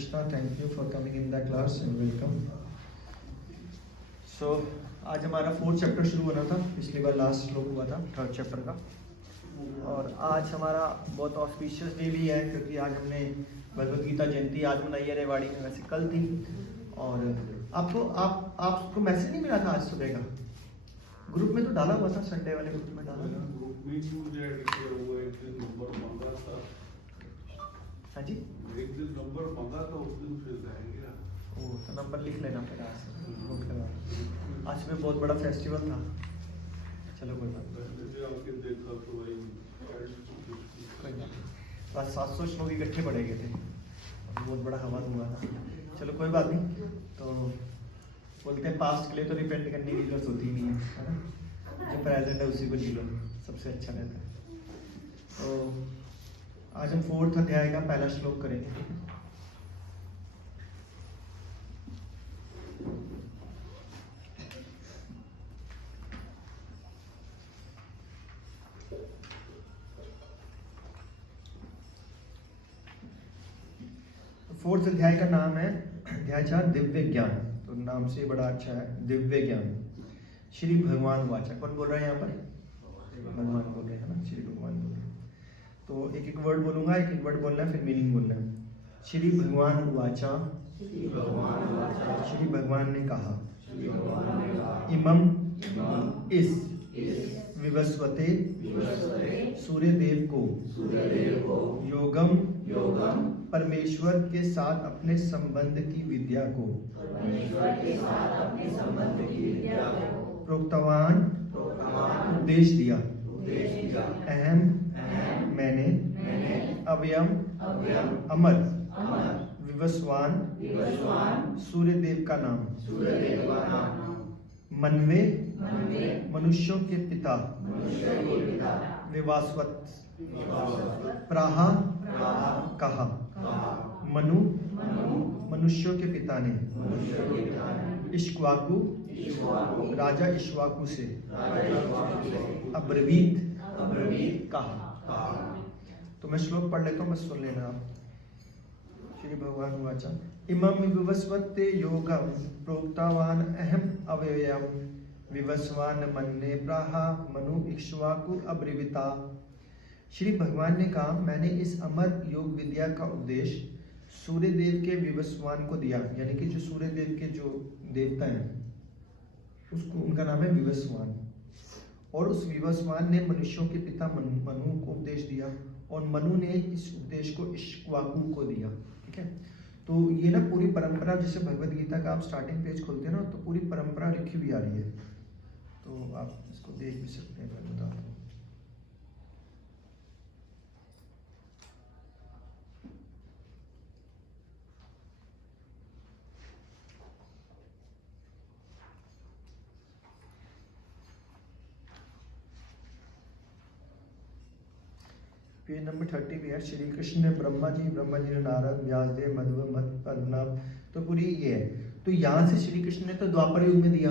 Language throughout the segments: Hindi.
Krishna, thank you for coming in the class and welcome. So आज हमारा 4th चैप्टर शुरू होना था, पिछली बार लास्ट श्लोक हुआ था 3rd चैप्टर का। और आज हमारा बहुत ऑस्पिशियस डे भी है क्योंकि आज हमने भगवद गीता जयंती आज मनाई है रेवाड़ी में, वैसे कल थी। और आपको मैसेज नहीं मिला था आज सुबह का? ग्रुप में तो डाला हुआ था, संडे वाले ग्रुप में डाला था। हाँ जी, एक दिन नंबर मांगा था, उस दिन फिर जाएंगे। ओ तो नंबर लिख लेना फिर आज में बहुत बड़ा फेस्टिवल था। चलो कोई बात नहीं, बस 700 श्लोक इकट्ठे पढ़े गए थे, बहुत बड़ा हवन हुआ था। चलो कोई बात नहीं। तो बोलते हैं पास्ट के लिए तो रिपेंट करने की जरूरत होती नहीं है ना, जो प्रेजेंट है उसी को जी लो, सबसे अच्छा रहता है। तो आज हम 4th अध्याय का पहला श्लोक करेंगे। फोर्थ अध्याय का नाम है अध्याय 4 दिव्य ज्ञान। तो नाम से बड़ा अच्छा है, दिव्य ज्ञान। श्री भगवान वाचा, कौन बोल रहा है यहाँ पर? भगवान बोल रहे हैं ना, श्री भगवान बोल रहे हैं। तो एक एक वर्ड बोलूंगा, एक एक वर्ड बोलना है, फिर मीनिंग बोलना है। श्री भगवान वाचा, श्री भगवान ने कहा, इमम इस विवस्वते सूर्य देव को योगम परमेश्वर के साथ अपने संबंध की विद्या को प्रोक्तवान उपदेश दिया। अहम मैंने अव्ययम अमर विवस्वान सूर्य देव का नाम मनवे मनुष्यों के पिता विवास्वत प्राहा कहा। मनु मनुष्यों के पिता ने इक्ष्वाकु राजा इक्ष्वाकु से अब्रवीत कहा। तो मैं श्लोक पढ़ लेता हूँ, बस सुन लेना आप। श्री भगवान वाचा इमं विवस्वते योगम प्रोक्तवान अहम अव्ययम विवस्वान मन्ने प्राहा मनु इक्ष्वाकु अब्रवीता। श्री भगवान ने कहा, मैंने इस अमर योग विद्या का उपदेश सूर्य देव के विवस्वान को दिया। यानी कि जो सूर्य देव के जो देवता हैं उसको, उनका नाम है विवस्वान। और उस विवस्वान ने मनुष्यों के पिता मनु को उपदेश दिया और मनु ने इस उपदेश को इक्ष्वाकु को दिया। ठीक है, तो ये ना पूरी परंपरा, जैसे भगवद गीता का आप स्टार्टिंग पेज खोलते हैं ना, तो पूरी परंपरा लिखी हुई आ रही है। तो आप इसको देख भी सकते हैं, मैं बता दूँ। पेज नंबर 30 भी है। श्री कृष्ण ने ब्रह्मा जी ने नारद, व्यासदेव, मध्व, मत, पद्मनाभ, तो पूरी ये है। तो यहाँ से श्री कृष्ण ने तो द्वापर युग में दिया,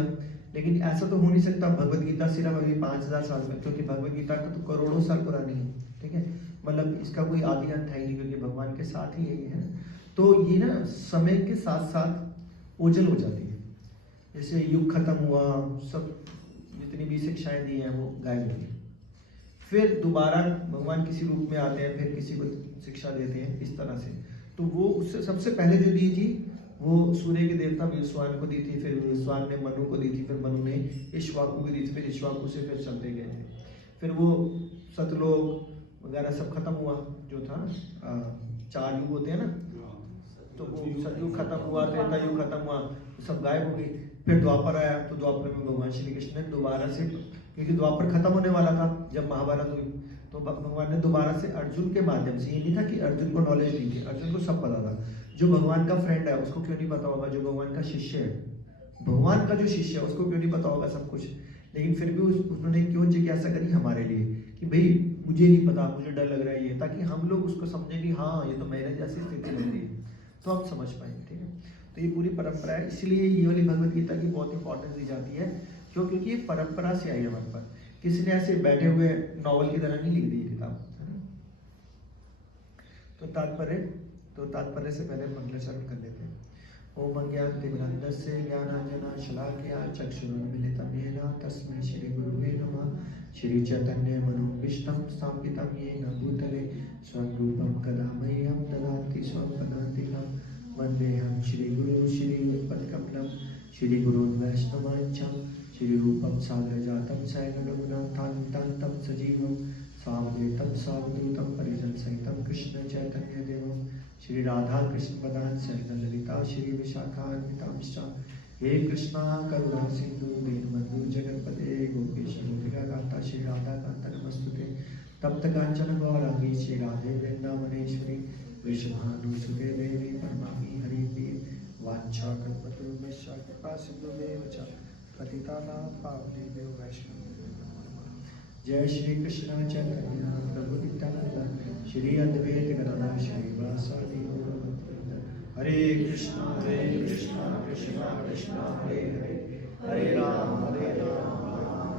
लेकिन ऐसा तो हो नहीं सकता भगवद गीता सिर्फ अभी 5000 साल में, क्योंकि भगवद गीता का तो करोड़ों साल पुरानी है। ठीक है, मतलब इसका कोई आदि अंत है नहीं, क्योंकि भगवान के साथ ही यही है। तो ये ना समय के साथ साथ ओझल हो जाती है। जैसे युग खत्म हुआ, सब जितनी भी शिक्षाएं दी हैं वो गायब होती है, फिर दोबारा भगवान किसी रूप में आते हैं, फिर किसी को शिक्षा देते हैं, इस तरह से। तो वो उससे सबसे पहले जो दी थी वो सूर्य के देवता विवस्वान को दी थी, फिर विवस्वान ने मनु को दी थी, फिर मनु ने इक्ष्वाकु को दी थी, फिर इक्ष्वाकु से फिर चलते गए थे। फिर वो सतलोक वगैरह सब खत्म हुआ, जो था 4 युग होते हैं ना, तो वो सतयुग खत्म हुआ, त्रेता युग खत्म हुआ, सब गायब हो गई। फिर द्वापर आया, तो द्वापर में भगवान श्री कृष्ण ने दोबारा से, क्योंकि द्वापर खत्म होने वाला था जब महाभारत हुई, तो भगवान ने दोबारा से अर्जुन के माध्यम से, ये नहीं था कि अर्जुन को नॉलेज दी थी, अर्जुन को सब पता था। जो भगवान का फ्रेंड है उसको क्यों नहीं पता होगा? जो भगवान का शिष्य है, भगवान का जो शिष्य है उसको क्यों नहीं पता होगा सब कुछ? लेकिन फिर भी उन्होंने क्यों जिज्ञासा करी हमारे लिए कि भाई मुझे नहीं पता, मुझे डर लग रहा है ये, ताकि हम लोग उसको समझें कि हाँ ये तो मेरे जैसी स्थिति बनती है, तो हम समझ पाएंगे। ठीक है, तो ये पूरी परंपरा है, इसलिए ये वाली भगवद गीता की बहुत इंपॉर्टेंस दी जाती है। क्यों? क्योंकि ये परंपरा से आई है हमारे पास, किसी ने ऐसे बैठे हुए नॉवल की तरह नहीं लिख दी किताब। तो तात्पर्य, तो तात्पर्य से पहले मंगलाचरण कर लेते हैं। ओम अज्ञानतिमिरन्धस्य ज्ञानाञ्जनशलाकया चक्षुरुन्मीलितं येन तस्मै श्रीगुरुवे नमः। श्रीचैतन्यमनोभीष्टं स्थापितं येन भूतले स्वं रूपं कदा मह्यं ददाति स्वं पदान्तिकं वन्देऽहं श्रीगुरुं श्रीयुगपत्कमलं श्रीगुरून् वैष्णवांश्च श्रीरूपं साग्रजातं सैन्यरघुनाथान्वितं सजीवं सावधूतं सावधूतं परिजनसहितं कृष्णचैतन्यदेवं श्री राधा कृष्ण पदान सहित ललिता श्री विशाखान्वितांश्च हे कृष्णा करुणा सिंधु दीनबंधु जगन्पते गोपेश गोपिकान्ता श्री राधा कांता नमस्तुते तप्त कांचन गौरांगी श्री राधे वृंदावनेश्वरी वृषभानुसुते देवी परमामी हरिप्रिये वाञ्छाकल्पतरुभ्यश्च कृपा सिन्धुभ्येव च पतितानां पावनेभ्यो वैष्णवेभ्यो नमो नमः। जय श्री कृष्ण चैतन्य प्रभु नित्यानंद श्री अद्वैत गदाधर श्रीवासादि गौरभक्तवृंद। हरे कृष्णा कृष्णा कृष्णा हरे हरे हरे राम राम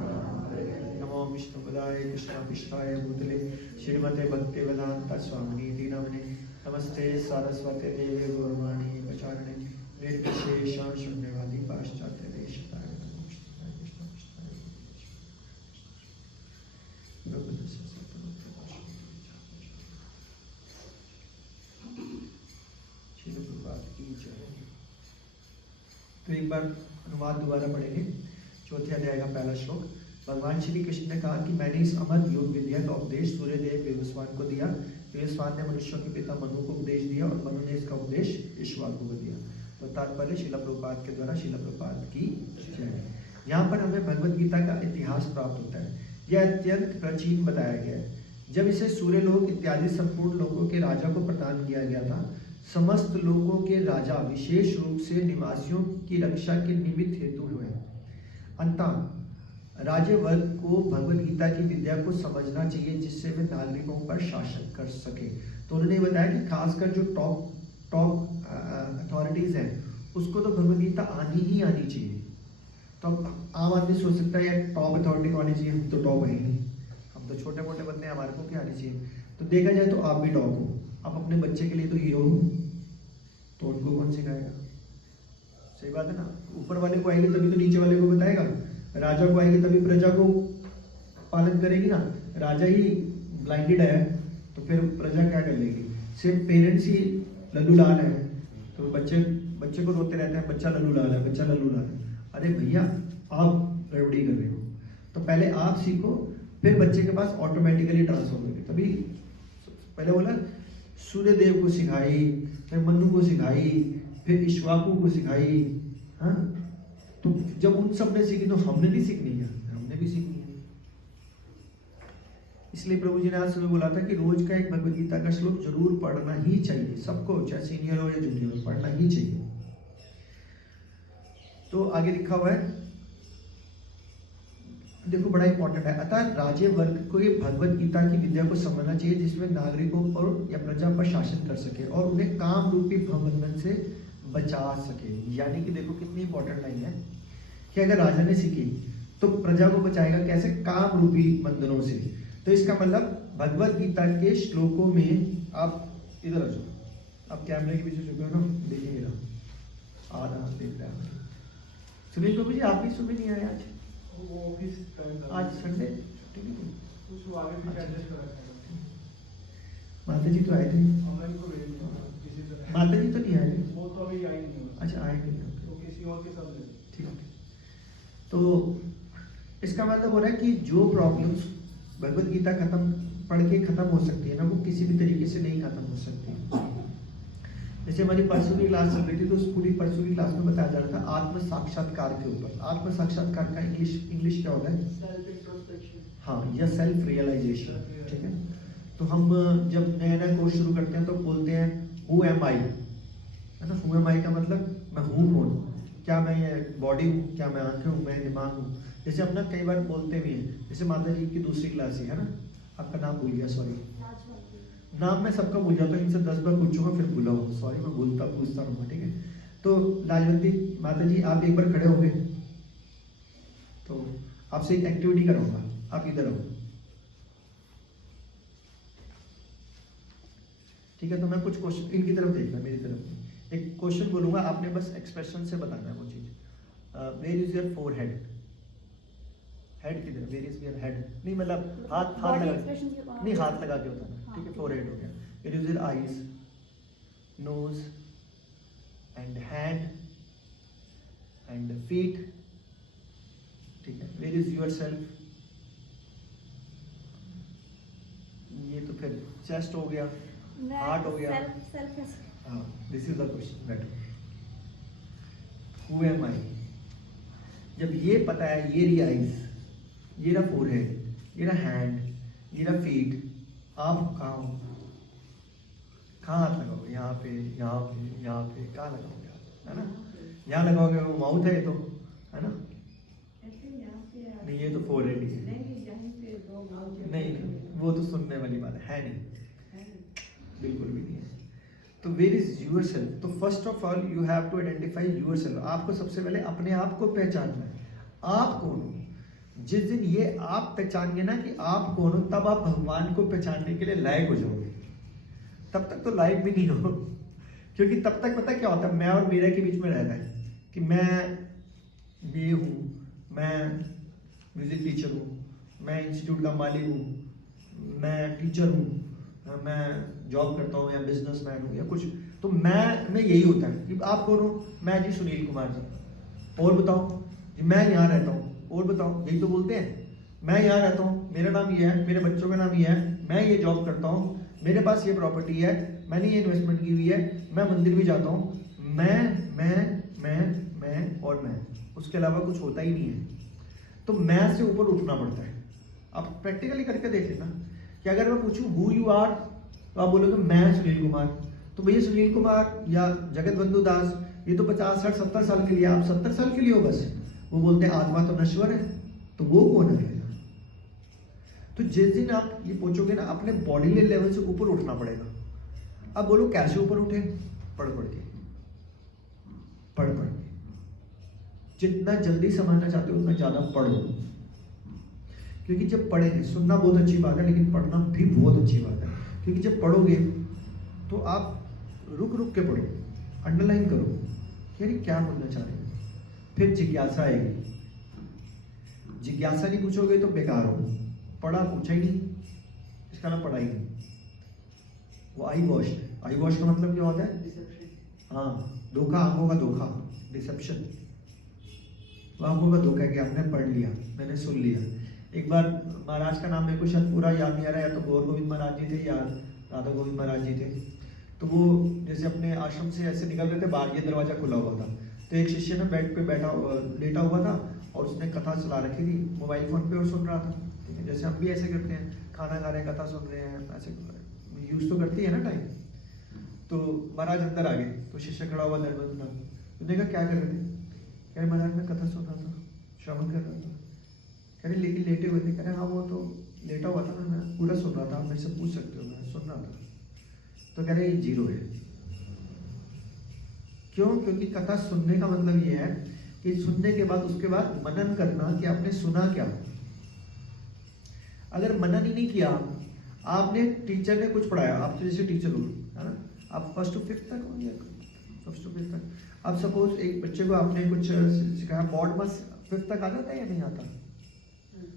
राम हरे हरे। नमो विष्णुपदाय कृष्णाभिष्टाय भूतले श्रीमते भक्तिवेदांत स्वामिनीति नामिने नमस्ते सारस्वते देवे गौरवाणी प्रचारिणे निर्विशेष शून्यवादी पाश्चात्य देशताय नमोस्तुते कृष्ण कृष्णाय तो एक बार अनुवाद दोबारा पढ़ेंगे। चौथे अध्याय का पहला श्लोक। भगवान श्री कृष्ण ने कहा कि मैंने इस अमर योग विद्या का उपदेश सूर्यदेव विवस्वान को दिया। विवस्वान ने मनुष्यों के पिता मनु को उपदेश दिया और मनु ने इसका उपदेश ईश्वाकु को दिया। तो तात्पर्य शिला प्रभुपाद के द्वारा शिला प्रभुपाद की जय। यहाँ पर हमें भगवत गीता का इतिहास प्राप्त होता है। यह अत्यंत प्राचीन बताया गया है। जब इसे सूर्य लोक इत्यादि संपूर्ण लोकों के राजा को प्रदान किया गया था। समस्त लोकों के राजा विशेष रूप से निवासियों की रक्षा के निमित्त हेतु हुए। अंततः राज्य वर्ग को भगवत गीता की विद्या को समझना चाहिए जिससे वे नागरिकों पर शासन कर सके। तो उन्होंने बताया कि खासकर जो टॉप अथॉरिटीज हैं उसको तो भगवत गीता आनी ही आनी चाहिए। तो आम आदमी सोच सकता है यार टॉप अथॉरिटी को आनी चाहिए, हम तो टॉप है ही नहीं, हम तो छोटे मोटे बंदे हैं, हमारे को क्या आनी चाहिए। तो देखा जाए तो आप भी टॉप हो, आप अपने बच्चे के लिए तो हीरो हो, तो उनको कौन सिखाएगा। सही बात है ना। ऊपर वाले को आएगी तभी तो नीचे वाले को बताएगा, राजा को आएगी तभी प्रजा को पालन करेगी ना। राजा ही ब्लाइंडेड है तो फिर प्रजा क्या कर लेगी। सिर्फ पेरेंट्स ही लल्लू लाल है तो बच्चे को रोते रहते हैं, बच्चा लल्लू लाल है, बच्चा लल्लू लाल है। अरे भैया आप गड़बड़ी कर रहे हो, तो पहले आप सीखो फिर बच्चे के पास ऑटोमेटिकली ट्रांसफर होगी। तभी पहले बोला सूर्य देव को सिखाई, फिर मनु को सिखाई, फिर ईश्वाकु को सिखाई। हाँ, तो जब उन सब ने सीखी तो हमने नहीं सीखनी है, हमने भी सीखनी है। इसलिए प्रभु जी ने आज सुबह बोला था कि रोज का एक भगवद गीता का श्लोक जरूर पढ़ना ही चाहिए सबको, चाहे सीनियर हो या जूनियर हो, पढ़ना ही चाहिए। तो आगे लिखा हुआ है, देखो बड़ा इंपॉर्टेंट है। अतः राज्य वर्ग को ये भगवत गीता की विद्या को समझना चाहिए जिसमें नागरिकों पर या प्रजा पर शासन कर सके और उन्हें काम रूपी भ्रमबंधन से बचा सके। यानी कि देखो कितनी इंपॉर्टेंट लाइन है कि अगर राजा ने सीखी तो प्रजा को बचाएगा कैसे, काम रूपी बंधनों से। तो इसका मतलब भगवत गीता के श्लोकों में, आप इधर आ जाओ, आप कैमरे के पीछे चुके हो ना, देखिए मेरा आधा देख रहा है। सुनील प्रभु जी आप भी सुबह नहीं आए आज? ऑफिस आज संडे छुट्टी नहीं थी? उसको आगे भी एडजस्ट करा था। माता जी तो आए थे, ऑनलाइन को भेज दिया किसी तरह। माता जी तो नहीं आए थे? वो तो अभी आई नहीं है। अच्छा आएंगे, तो किसी और के साथ ले ठीक है। तो इसका मतलब हो रहा है कि जो प्रॉब्लम्स भगवत गीता पढ़ के खत्म हो सकती है ना, वो किसी भी तरीके से नहीं खत्म हो सकती। जैसे हमारी परसों की क्लास चल रही थी तो उस पूरी परसों की क्लास में बताया जा रहा था आत्म साक्षात्कार के ऊपर। आत्म साक्षात्कार का इंग्लिश क्या होता है? Self introspection. हाँ, या सेल्फ रियलाइजेशन। ठीक है, तो हम जब नया नया कोर्स शुरू करते हैं तो बोलते हैं हु एम आई, है ना। हु एम आई का मतलब मैं हूँ कौन, क्या मैं बॉडी हूँ, क्या मैं आंखें हूँ, मैं दिमाग हूँ। जैसे हम ना कई बार बोलते भी हैं, जैसे माता जी की दूसरी क्लास है ना, आपका नाम भूल गया, सॉरी, नाम मैं सबका भूल जाता हूँ, इनसे 10 बार पूछूंगा फिर भूला हूँ, सॉरी, मैं पूछता रहूँगा, ठीक है। तो लाजवंती माता जी आप एक बार खड़े होंगे तो आपसे एक एक्टिविटी कराऊंगा, आप इधर आओ, ठीक है, तो मैं कुछ क्वेश्चन इनकी तरफ देखना, मेरी तरफ नहीं। एक क्वेश्चन बोलूंगा, आपने बस एक्सप्रेशन से बताना है वो चीज। Where is your forehead? Head किधर? Where is your head? नहीं मतलब हाथ हाथ Body लगा, expressions के नहीं हाथ लगा के बताना, हाँ, ठीक है। ठीक फोर है। हेड हो गया। Where is your eyes, nose and hand and feet, ठीक है। Where is your self? ये तो फिर चेस्ट हो गया, हार्ट हो गया। हाँ, this is the question, better. Who am I? जब ये पता है, ये रही आईज, ये रहा फोरहेड, ये रहा हैंड, ये रहा फीट, आप कहाँ हो? कहाँ हाथ लगाओगे? यहाँ पे, यहाँ पे, यहाँ पे, कहाँ लगाओगे हाथ? है ना, यहाँ लगाओगे, वो माउथ है ये तो, है ना। नहीं, ये तो फोरहेड ही है। नहीं, वो तो सुनने वाली बात है नहीं, बिल्कुल भी नहीं है। तो वेयर इज यूर सेल्फ? तो first of all you have to identify your self. आपको सबसे पहले अपने आप को पहचानना है, आप कौन हो। जिस दिन ये आप पहचानिए ना कि आप कौन हो, तब आप भगवान को पहचानने के लिए लायक हो जाओगे। तब तक तो लायक भी नहीं हो, क्योंकि तब तक पता क्या होता है, मैं और मेरे के बीच में रहता है कि मैं ये हूँ, मैं म्यूजिक टीचर हूँ, मैं इंस्टीट्यूट का मालिक हूँ, मैं टीचर हूँ, मैं जॉब करता हूँ, या बिजनेसमैन हूँ, या कुछ। तो मैं यही होता है कि आप कौन हो? मैं जी सुनील कुमार जी। और बताओ जी, मैं यहाँ रहता हूँ। और बताओ, यही तो बोलते हैं, मैं यहाँ रहता हूँ, मेरा नाम ये है, मेरे बच्चों का नाम ये है, मैं ये जॉब करता हूँ, मेरे पास ये प्रॉपर्टी है, मैंने ये इन्वेस्टमेंट की हुई है, मैं मंदिर भी जाता हूँ। मैं और मैं, उसके अलावा कुछ होता ही नहीं है। तो मैं से ऊपर उठना पड़ता है। आप प्रैक्टिकली करके देख लेना कि अगर मैं पूछूं हु यू आर, तो आप बोलोगे मैं सुनील कुमार। तो भैया सुनील कुमार या जगत बंधु दास, ये तो 50, 60, 70 साल के लिए, आप 70 साल के लिए हो बस। वो बोलते हैं आत्मा तो नश्वर है, तो वो कौन है? तो जिस दिन आप ये पूछोगे ना, अपने बॉडी लेवल से ऊपर उठना पड़ेगा। अब बोलो कैसे ऊपर उठे? पढ़ पढ़ के, पढ़ पढ़ के। जितना जल्दी समझना चाहते हो उतना ज्यादा पढ़ो, क्योंकि जब पढ़ेंगे, सुनना बहुत अच्छी बात है, लेकिन पढ़ना भी बहुत अच्छी बात है। क्योंकि जब पढ़ोगे तो आप रुक रुक के पढ़ो, अंडरलाइन करो कि यार क्या बोलना चाह रहे हैं। फिर जिज्ञासा आएगी। जिज्ञासा नहीं पूछोगे तो बेकार हो। पढ़ा पूछा ही नहीं, इसका नाम पढ़ाई नहीं। वो आई वॉश है। आई वॉश का मतलब क्या होता है? हाँ, धोखा, आंखों का धोखा, डिसेप्शन। आंखों का धोखा कि आपने पढ़ लिया, मैंने सुन लिया। एक बार महाराज का नाम मेरे को शायद पूरा याद नहीं आ रहा है, तो गौर गोविंद महाराज जी थे या राधा गोविंद महाराज जी थे। तो वो जैसे अपने आश्रम से ऐसे निकल रहे थे, बाहर ये दरवाजा खुला हुआ था। तो एक शिष्य ने बेड पे लेटा हुआ था और उसने कथा चला रखी थी मोबाइल फोन पे और सुन रहा था। ठीक है, जैसे हम भी ऐसे करते हैं, खाना खा रहे हैं, कथा सुन रहे हैं, ऐसे यूज तो करती है ना टाइम। तो महाराज अंदर आ गए, तो शिष्य खड़ा हुआ दरबार था। तो देखा क्या कर रहे थे? कह रहे महाराज मैं कथा सुन रहा था, श्रवण कर रहा था। कह रहे लेकिन लेटे हुए थे? कह रहे हाँ वो तो लेटा हुआ था, मैं पूरा सुन रहा था, आप मेरे से पूछ सकते हो, मैं सुन रहा था। तो कह रहे ये जीरो है। क्यों? क्योंकि कथा सुनने का मतलब ये है कि सुनने के बाद उसके बाद मनन करना कि आपने सुना क्या। अगर मनन ही नहीं किया, आपने टीचर ने कुछ पढ़ाया, आप तो जैसे टीचर हो, है ना, आप फर्स्ट टू फिफ्थ तक हो या फर्स्ट टू फिफ्थ तक, अब सपोज एक बच्चे को आपने कुछ सिखाया, बोर्ड बस फिफ्थ तक आ जाता है या नहीं आता,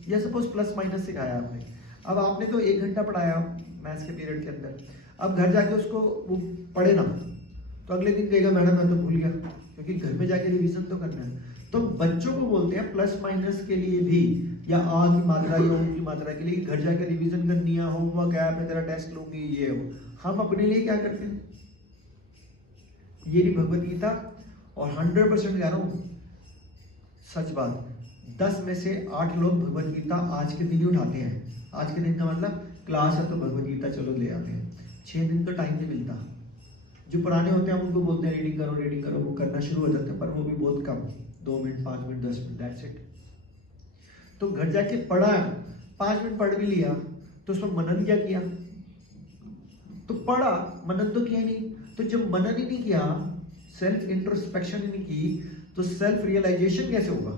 या सपोज प्लस माइनस सिखाया आपने। अब आपने तो 1 घंटा पढ़ाया मैथ्स के पीरियड के अंदर, अब घर जाके उसको वो पढ़े ना, तो अगले दिन कहेगा मैडम मैं तो भूल गया, क्योंकि घर में जाके रिवीजन तो करना है। तो बच्चों को बोलते हैं प्लस माइनस के लिए भी, या आ की मात्रा या ओ की मात्रा के लिए घर जाके रिवीजन करनी है, होमवर्क है, मैं तेरा टेस्ट लूंगी, ये वो। हम अपने लिए क्या करते हैं? ये रही भगवत गीता, और 100% कह रहा हूँ सच बात, 10 में से 8 लोग भगवत गीता आज के दिन ही उठाते हैं। आज के दिन का मतलब क्लास है तो भगवत गीता चलो ले आते हैं। 6 दिन तो टाइम नहीं मिलता। जो पुराने होते हैं उनको बोलते हैं रीडिंग करो, वो करना शुरू हो जाते हैं, पर वो भी बहुत कम, 2 minute, 5 minute, 10 minute, that's it. तो घर जाके पढ़ा, 5 मिनट पढ़ भी लिया, तो उसमें मनन क्या किया? तो पढ़ा, मनन तो किया नहीं। तो जब मनन ही नहीं किया, सेल्फ इंट्रोस्पेक्शन ही नहीं की, तो सेल्फ रियलाइजेशन कैसे होगा?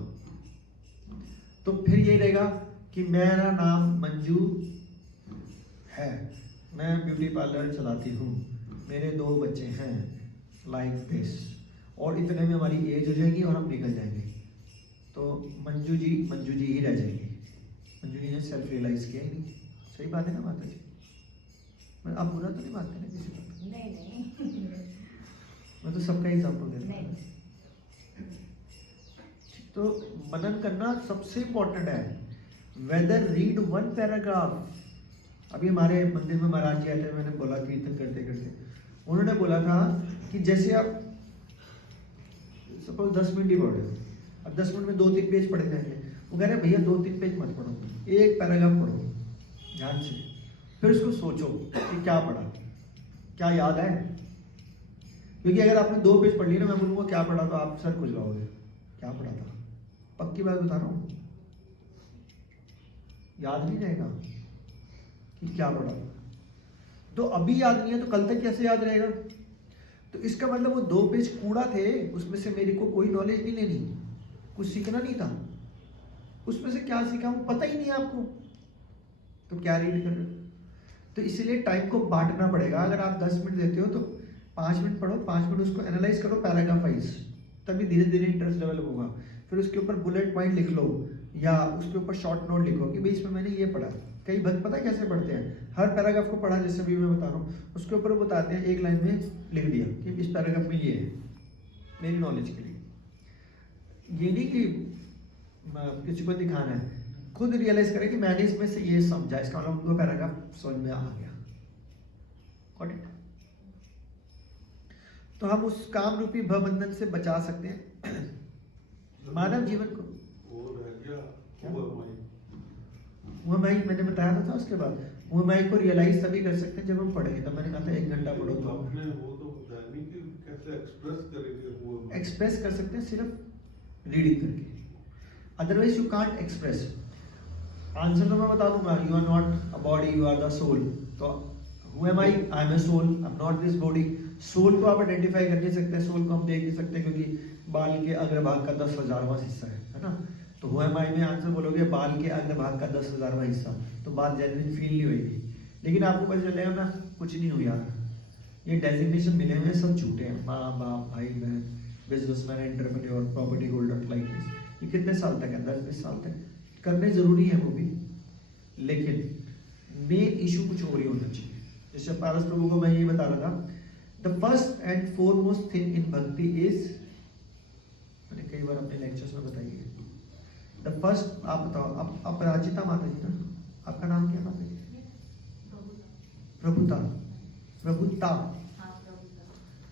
तो फिर ये रहेगा कि मेरा नाम मंजू है, मैं ब्यूटी पार्लर चलाती हूँ, मेरे 2 बच्चे हैं लाइक दिस, और इतने में हमारी एज हो जाएगी और हम निकल जाएंगे, तो मंजू जी ही रह जाएंगी। मंजू जी ने सेल्फ रियलाइज किया ही नहीं। सही बात है ना माता जी? मैं आप बुरा तो नहीं मानते ना किसी को? नहीं मैं तो सबका एग्जाम्पल दे रहा हूँ। तो मनन करना सबसे इम्पोर्टेंट है। Whether read 1 paragraph. अभी हमारे मंदिर में महाराज जी आए थे, मैंने बोला कीर्तन करते करते, उन्होंने बोला था कि जैसे आप सपोज 10 मिनट ही पढ़ रहे हो, अब 10 मिनट में 2-3 पेज पढ़े जाएंगे। वो कह रहे हैं भैया 2-3 पेज मत पढ़ो, 1 पैराग्राफ पढ़ो ध्यान से, फिर उसको सोचो कि क्या पढ़ा, क्या याद है। क्योंकि अगर आपने 2 पेज पढ़ लिया ना, मैं बोलूँगा क्या पढ़ा, तो आप सर खुजलाओगे क्या पढ़ा था। पक्की बात बता रहा हूँ, याद नहीं रहेगा कि क्या पढ़ा। तो अभी याद नहीं है तो कल तक कैसे याद रहेगा? तो इसका मतलब वो 2 पेज कूड़ा थे, उसमें से मेरे को कोई नॉलेज नहीं लेनी, कुछ सीखना नहीं था। उसमें से क्या सीखा वो पता ही नहीं है आपको, तो क्या रीड कर रहे हो? तो इसीलिए टाइम को बांटना पड़ेगा। अगर आप 10 मिनट देते हो तो 5 मिनट पढ़ो, 5 मिनट उसको एनालाइज करो पैराग्राफ वाइज, तभी धीरे धीरे इंटरेस्ट डेवलप होगा। फिर उसके ऊपर बुलेट पॉइंट लिख लो या उसके ऊपर शॉर्ट नोट लिखो कि भाई इसमें मैंने ये पढ़ा। कई भक्त पता कैसे पढ़ते हैं, हर पैराग्राफ को पढ़ा, जैसे भी मैं बता रहा हूँ, उसके ऊपर वो बताते हैं एक लाइन में लिख दिया कि इस पैराग्राफ में ये है, मेरी नॉलेज के लिए। ये नहीं कि किसी को दिखाना है, खुद रियलाइज करें कि मैंने इसमें से ये समझा, इसका मतलब 2 पैराग्राफ समझ में आ गया। Got it? तो हम उस काम रूपी भवबंधन से बचा सकते हैं मानव जीवन को। वो रह गया क्या? वो मैं मैंने बताया था उसके बाद वो को रियलाइज तभी कर सकते हैं जब हम पढ़ेंगे। तब मैंने कहा था 1 घंटा पढ़ो। तो आपने वो तो बताया नहीं कि कैसे एक्सप्रेस करेंगे वो। एक्सप्रेस कर सकते हैं सिर्फ रीडिंग करके, otherwise you can't express. Answer तो मैं बता दूंगा, you are not a body, you are the soul. तो who am I am a soul, I am not this body. Soul को आप आइडेंटिफाई कर नहीं सकते, सोल को हम देख नहीं सकते क्योंकि बाल के अग्रभाग का 10,000वां हिस्सा है ना। तो हु एम आई में आंसर बोलोगे बाल के अग्रभाग का 10,000वां हिस्सा, तो बात जेन्युइन फील नहीं होगी। लेकिन आपको पता चलेगा ना कुछ नहीं हुआ, ये डेजिग्नेशन मिले हुए सब झूठे हैं, माँ बाप भाई बहन businessman entrepreneur property holder like this. ये कितने साल तक है? 10-20 साल तक करने जरूरी है वो भी, लेकिन मेन इशू कुछ और ही होना चाहिए। जैसे पारस प्रभु को मैं ये बता रहा था, the first and foremost thing in भक्ति इज, मैंने कई बार अपने लेक्चर्स में बताई है, द फर्स्ट। आप बताओ, आप राजिता माता जी ना, आपका नाम क्या माता जी? प्रभुता। प्रभुता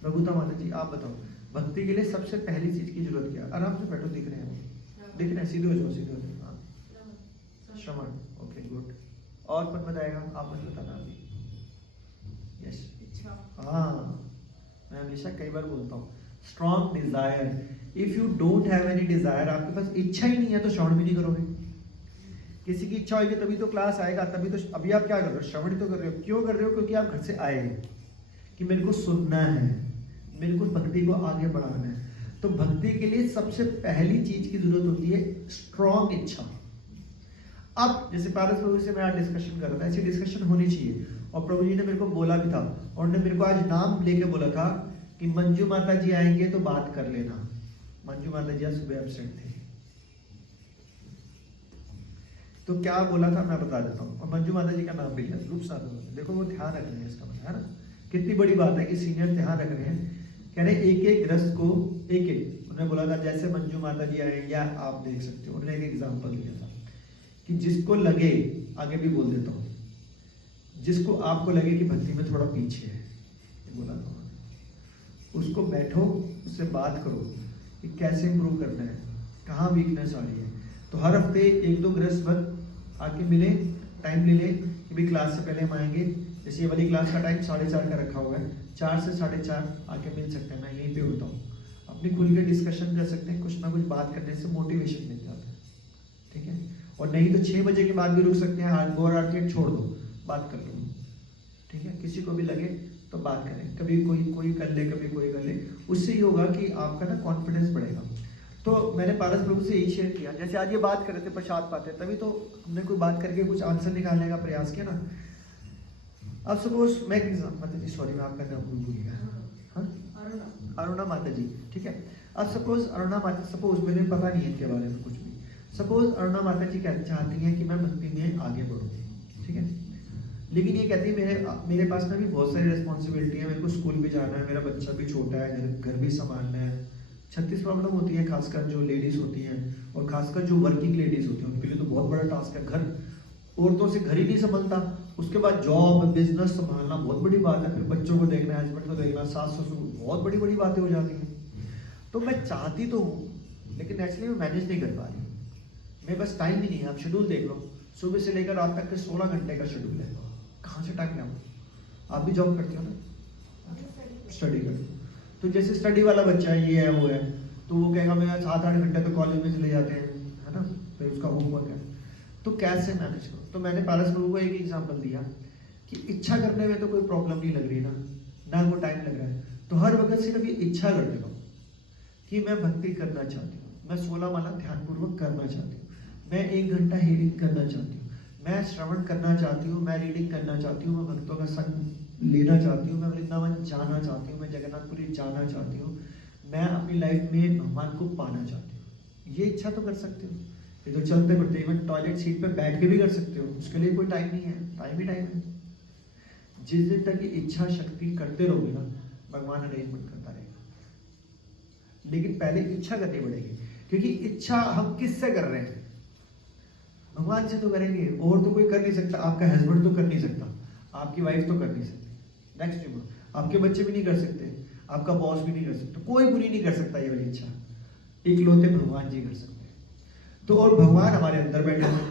प्रभुता माता जी, आप बताओ भक्ति के लिए सबसे पहली चीज की जरूरत क्या है? आराम से बैठो, दिख रहे हैं, दिख रहे हैं, सीधे हो जाओ, सीधे हो जाओ। हाँ, श्रवण, ओके गुड। और कौन बताएगा? आप मुझे बताना अभी। यस, हाँ, मैं हमेशा कई बार बोलता हूँ strong desire. If you don't have any desire, आपके पास इच्छा ही नहीं है तो श्रवण भी नहीं करोगे। किसी की इच्छा होगी तभी तो क्लास आएगा, तभी तो। अभी आप क्या कर रहे हो? श्रवण तो कर रहे हो। क्यों कर रहे हो? क्योंकि आप घर से आए कि मेरे को सुनना है, मेरे को भक्ति को आगे बढ़ाना है। तो भक्ति के लिए सबसे पहली चीज की जरूरत होती है स्ट्रॉन्ग इच्छा। अब जैसे पारस प्रभु से मैं आज डिस्कशन कर रहा था, ऐसी डिस्कशन होनी चाहिए। और प्रभु जी ने मेरे को बोला भी था, और उन्होंने मेरे को आज नाम लेके बोला था कि मंजू माता जी आएंगे तो बात कर लेना। मंजू माता जी आज सुबह एब्सेंट थे, तो क्या बोला था मैं बता देता हूँ। और मंजू माता जी का नाम भी लिया, रूप साधु। देखो वो ध्यान रख रहे हैं, इसका मतलब है ना कितनी बड़ी बात है कि सीनियर ध्यान रख रहे हैं। कह रहे एक एक ग्रस्त को एक एक, उन्होंने बोला था जैसे मंजू माता जी आए, या आप देख सकते हो, उन्होंने एक एग्जाम्पल दिया था कि जिसको लगे, आगे भी बोल देता हूँ, जिसको आपको लगे कि भक्ति में थोड़ा पीछे है, बोला था उसको बैठो, उससे बात करो कि कैसे इंप्रूव करना है, कहाँ वीकनेस आ रही है। तो हर हफ्ते 1-2 गृहस्थ भक्त आके मिले, टाइम ले ले कि भाई क्लास से पहले हम आएंगे। जैसे ये वाली क्लास का टाइम 4:30 का रखा हुआ है, 4 से 4:30 आके मिल सकते हैं, मैं यहीं पे होता हूँ। अपनी खुल के डिस्कशन कर सकते हैं, कुछ ना कुछ बात करने से मोटिवेशन मिल जाता है, ठीक है। और नहीं तो 6 बजे के बाद भी रुक सकते हैं, गौर आर्केट छोड़ दो, बात कर लो, ठीक है। किसी को भी लगे तो बात करें, कभी कोई कर ले, कभी कोई कर ले, उससे ये होगा कि आपका ना कॉन्फिडेंस बढ़ेगा। तो मैंने पारस प्रभु से यही शेयर किया, जैसे आज ये बात कर रहे थे प्रसाद पाते, तभी तो हमने कोई बात करके कुछ आंसर निकालने का प्रयास किया ना। अब सपोज मैं एक माता जी, सॉरी मैं आपका नाम भूल गया, हाँ अरुणा माता जी, ठीक है। अब सपोज अरुणा माता, सपोज मुझे पता नहीं है इनके बारे में कुछ भी, सपोज अरुणा माता जी चाहती हैं कि मैं भक्ति में आगे बढ़ूँ, ठीक है, लेकिन ये कहती है मेरे पास में भी बहुत सारी रिस्पॉन्सिबिलिटी है, मेरे को स्कूल भी जाना है, मेरा बच्चा भी छोटा है, घर भी संभालना है। 36 प्रॉब्लम होती है, खासकर जो लेडीज़ होती हैं और खासकर जो वर्किंग लेडीज़ होती हैं उनके लिए तो बहुत बड़ा टास्क है। घर औरतों से घर ही नहीं संभलता, उसके बाद जॉब बिजनेस संभालना बहुत बड़ी बात है, फिर बच्चों को देखना, हस्बैंड को देखना, सास ससुर, बहुत बड़ी बड़ी बातें हो जाती हैं। तो मैं चाहती तो हूँ लेकिन एक्चुअली मैं मैनेज नहीं कर पा रही, मेरे पास टाइम ही नहीं है। आप शेड्यूल देख लो, सुबह से लेकर रात तक के 16 घंटे का शेड्यूल है, कहाँ से टाइम लाऊं? आप भी जॉब करते हो ना, स्टडी करते हो, तो जैसे स्टडी वाला बच्चा है, ये है वो है, तो वो कहेगा मैं 7-8 घंटे तो कॉलेज में चले जाते हैं, है ना, फिर उसका होमवर्क है, तो कैसे मैनेज करो? तो मैंने पारस प्रभु को एक एग्जाम्पल दिया कि इच्छा करने में तो कोई प्रॉब्लम नहीं लग रही ना कोई टाइम लग रहा है, तो हर वक्त सिर्फ ये इच्छा करते रहो कि मैं भक्ति करना चाहती हूँ, मैं 16 माला ध्यानपूर्वक करना चाहती हूँ, मैं 1 घंटा हीलिंग करना चाहती हूँ, मैं श्रवण करना चाहती हूँ, मैं रीडिंग करना चाहती हूँ, मैं भक्तों का संग लेना चाहती हूँ, मैं वृंदावन जाना चाहती हूँ, मैं जगन्नाथपुरी जाना चाहती हूँ, मैं अपनी लाइफ में भगवान को पाना चाहती हूँ। ये इच्छा तो कर सकते हो, ये तो चलते फिरते इवन टॉयलेट सीट पे बैठ के भी कर सकते हो, उसके लिए कोई टाइम नहीं है, टाइम ही टाइम है। जिस दिन तक ये इच्छा शक्ति करते रहोगे ना, भगवान अरेंजमेंट करता रहेगा, लेकिन पहले इच्छा करनी पड़ेगी, क्योंकि इच्छा हम किससे कर रहे हैं? भगवान से तो करेंगे, और तो कोई कर नहीं सकता। आपका हस्बैंड तो कर नहीं सकता, आपकी वाइफ तो कर नहीं सकती, नेक्स्ट आपके बच्चे भी नहीं कर सकते, आपका बॉस भी नहीं कर सकता, कोई पूरी नहीं कर सकता ये वाली इच्छा, इकलौते भगवान जी कर सकते हैं। तो और भगवान हमारे अंदर बैठे हुए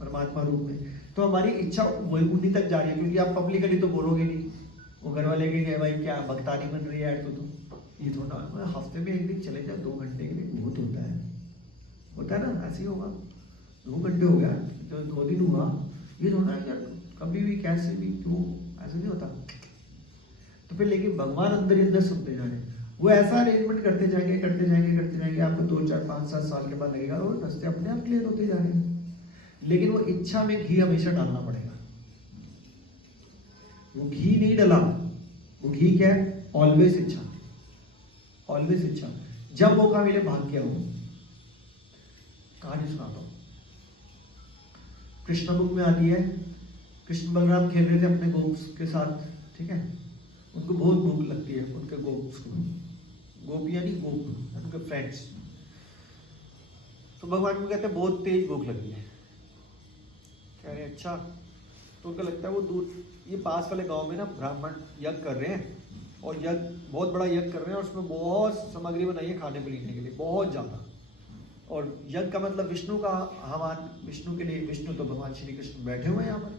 परमात्मा रूप में, तो हमारी इच्छा वही उन्हीं तक जा रही है, क्योंकि आप पब्लिकली तो बोलोगे नहीं, वो घर वाले के भाई क्या भक्तानी बन रही है तो ये थोड़ा, हफ्ते में 1 दिन चले जाओ 2 घंटे के लिए, बहुत होता है ना, ऐसे ही होगा, 2 घंटे हो गया तो 2 दिन हुआ, ये थोड़ा है यार, कभी भी कैसे भी क्यों, ऐसा नहीं होता। तो फिर लेकिन भगवान अंदर ही अंदर सुनते जा रहे हैं, वो ऐसा अरेंजमेंट करते जाएंगे, आपको 2, 4, 5, 7 साल के बाद लगेगा और रास्ते अपने आप क्लियर होते जा रहे हैं। लेकिन वो इच्छा में घी हमेशा डालना पड़ेगा, वो घी नहीं डला, वो घी क्या है? ऑलवेज इच्छा, ऑलवेज इच्छा। जब मौका मिले भाग के आओ। कहानी सुनाता हूं, कृष्ण बुक में आती है, कृष्ण बलराम खेल रहे थे अपने गोप्स के साथ, ठीक है, उनको बहुत भूख लगती है, उनके गोप्स को, गोप यानी गोप उनके फ्रेंड्स, तो भगवान को कहते हैं बहुत तेज भूख लगी है, कह रहे अच्छा, तो उनको लगता है वो दूर, ये पास वाले गांव में ना ब्राह्मण यज्ञ कर रहे हैं, और यज्ञ बहुत बड़ा यज्ञ कर रहे हैं, और उसमें बहुत सामग्री बनाई है खाने पीने के लिए, बहुत ज़्यादा, और यज्ञ का मतलब विष्णु का हवन, विष्णु के लिए, विष्णु तो भगवान श्री कृष्ण बैठे हुए हैं यहाँ पर,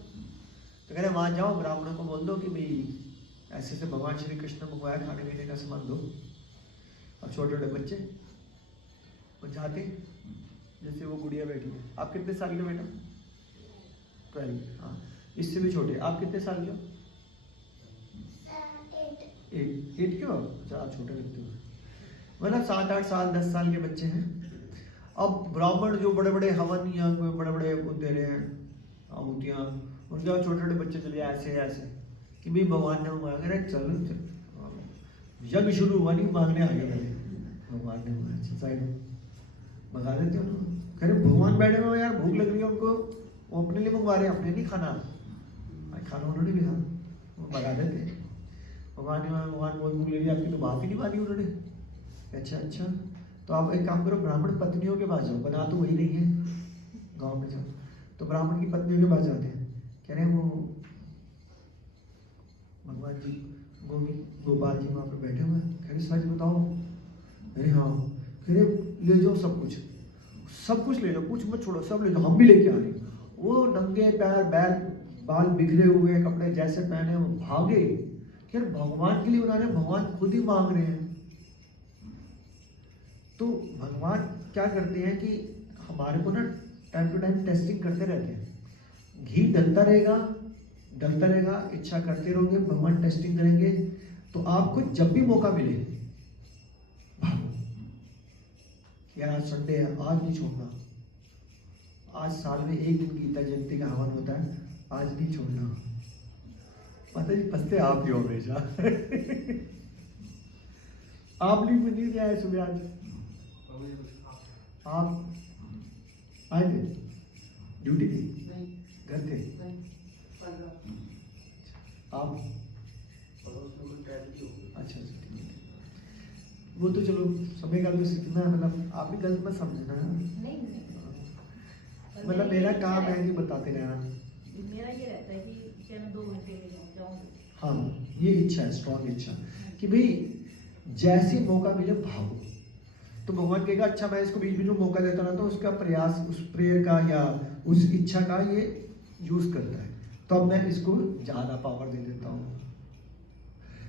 तो कह रहे वहाँ जाओ, ब्राह्मणों को बोल दो कि भाई ऐसे से भगवान श्री कृष्ण ने मंगवाया, खाने पीने का सामान दो। और छोटे छोटे बच्चे वो जाते, जैसे वो गुड़िया बैठी है, आप कितने साल के बेटा? 12, हाँ, इससे भी छोटे, आप कितने साल के हो? 8 क्यों? अच्छा आप छोटे लगते हो, मतलब 7-8 साल 10 साल के बच्चे हैं। अब ब्राह्मण जो बड़े बड़े हवन या बड़े बड़े वो दे रहे हैं आहुतियाँ, उनके बाद छोटे छोटे बच्चे चले ऐसे ऐसे कि भाई भगवान ने मांग रहे, चल यज्ञ शुरू हुआ नहीं, मांगने आगे पहले भगवान ने साइड मंगा देते हैं उनको, कह रहे भगवान बैठे हुए यार, भूख लग रही है उनको, वो अपने लिए मंगवा रहे हैं, अपने नहीं खाना, खाना उन्होंने भी खा, वो मंगा देते। भगवान बहुत भूख लगी, आपकी तो बात ही नहीं मानी उन्होंने। अच्छा, तो आप एक काम करो, ब्राह्मण पत्नियों के पास जाओ, बना तो वही नहीं है, गाँव में जाओ, तो ब्राह्मण की पत्नियों के पास जाते हैं, कह रहे हैं वो भगवान जी गोपाल जी वहाँ पर बैठे हुए हैं, कह रहे सच बताओ? अरे हाँ, कह रहे ले जाओ सब कुछ ले जाओ, कुछ मत छोड़ो, सब ले जाओ, हम भी लेके आ रहे हैं। वो नंगे पैर बाल बिखरे हुए कपड़े जैसे पहने वो भागे, यार भगवान के लिए बना रहे हैं, भगवान खुद ही मांग रहे हैं। तो भगवान क्या करते हैं कि हमारे को ना टाइम टू टाइम टेस्टिंग करते रहते हैं, घी डलता रहेगा, इच्छा करते रहोगे, भगवान टेस्टिंग करेंगे, तो आपको जब भी मौका मिले भागो, यार आज संडे है, आज नहीं छोड़ना, आज साल में 1 दिन गीता जयंती का हवन होता है, आज नहीं छोड़ना, माता जी फंसते आप ही हो हमेशा। आप नहीं दिया है सुबह आज, आप आए थे ड्यूटी थी, नहीं घर थे नहीं 15 आप? पड़ोस में कोई ट्रेजेडी हो गई। अच्छा अच्छा ठीक है, वो तो चलो समय का तो सीखना है, मतलब आप भी गलत मत समझना है। नहीं नहीं। और मतलब मेरी मेरा इच्छा काम है कि बताते रहना। मेरा ये रहता है कि चाहे मैं 2 घंटे में जाऊँगी। हाँ ये इच्छा है, स्ट्रॉन्ग इच्छा कि भाई जैसे मौका मिले भागो। तो भगवान कहेगा अच्छा मैं इसको बीच बीच में मौका देता रहता हूँ, उसका प्रयास उस प्रेयर का या उस इच्छा का ये यूज करता है, तो अब मैं इसको ज्यादा पावर दे देता हूँ।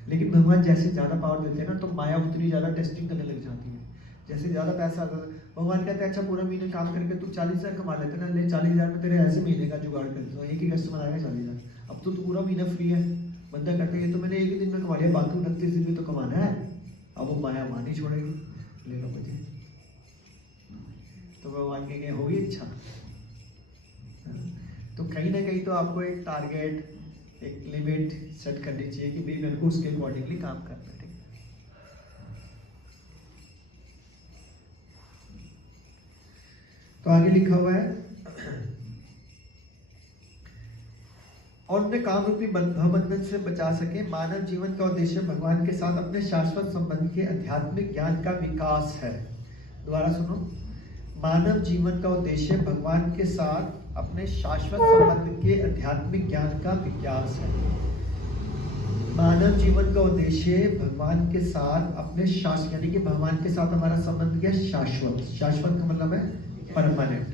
लेकिन भगवान जैसे ज्यादा पावर देते हैं ना तो माया उतनी ज्यादा टेस्टिंग करने लग जाती है। जैसे ज्यादा पैसा आता है, भगवान कहते हैं अच्छा पूरा महीने काम करके तू 40,000 कमा लेते ना, ले 40,000 में तेरे ऐसे महीने का जुगाड़ कर देता हूँ, एक ही कस्टमर आएगा 40,000, अब तो तू पूरा महीना फ्री है। बंदा कहते हैं ये तो मैंने एक ही दिन में कमा लिया, बाकी 29 दिन में तो कमाना है। अब वो माया मान ही छोड़ेगी, ले लो मुझे। तो भगवान के होगी इच्छा। तो कहीं ना कहीं तो आपको एक टारगेट, एक लिमिट सेट करनी चाहिए कि भाई मेरे को उसके अकॉर्डिंगली काम करना है, ठीक है? तो आगे लिखा हुआ है और उन्हें काम रूपी बंधन से बचा सके। मानव जीवन का उद्देश्य भगवान के साथ अपने शाश्वत संबंध के आध्यात्मिक ज्ञान का विकास है। दोबारा सुनो, मानव जीवन का उद्देश्य भगवान के साथ अपने शाश्वत संबंध के आध्यात्मिक ज्ञान का विकास है। मानव जीवन का उद्देश्य भगवान के साथ अपने शाश्वत, यानी कि भगवान के साथ हमारा संबंध क्या? शाश्वत। शाश्वत का मतलब है परमानेंट,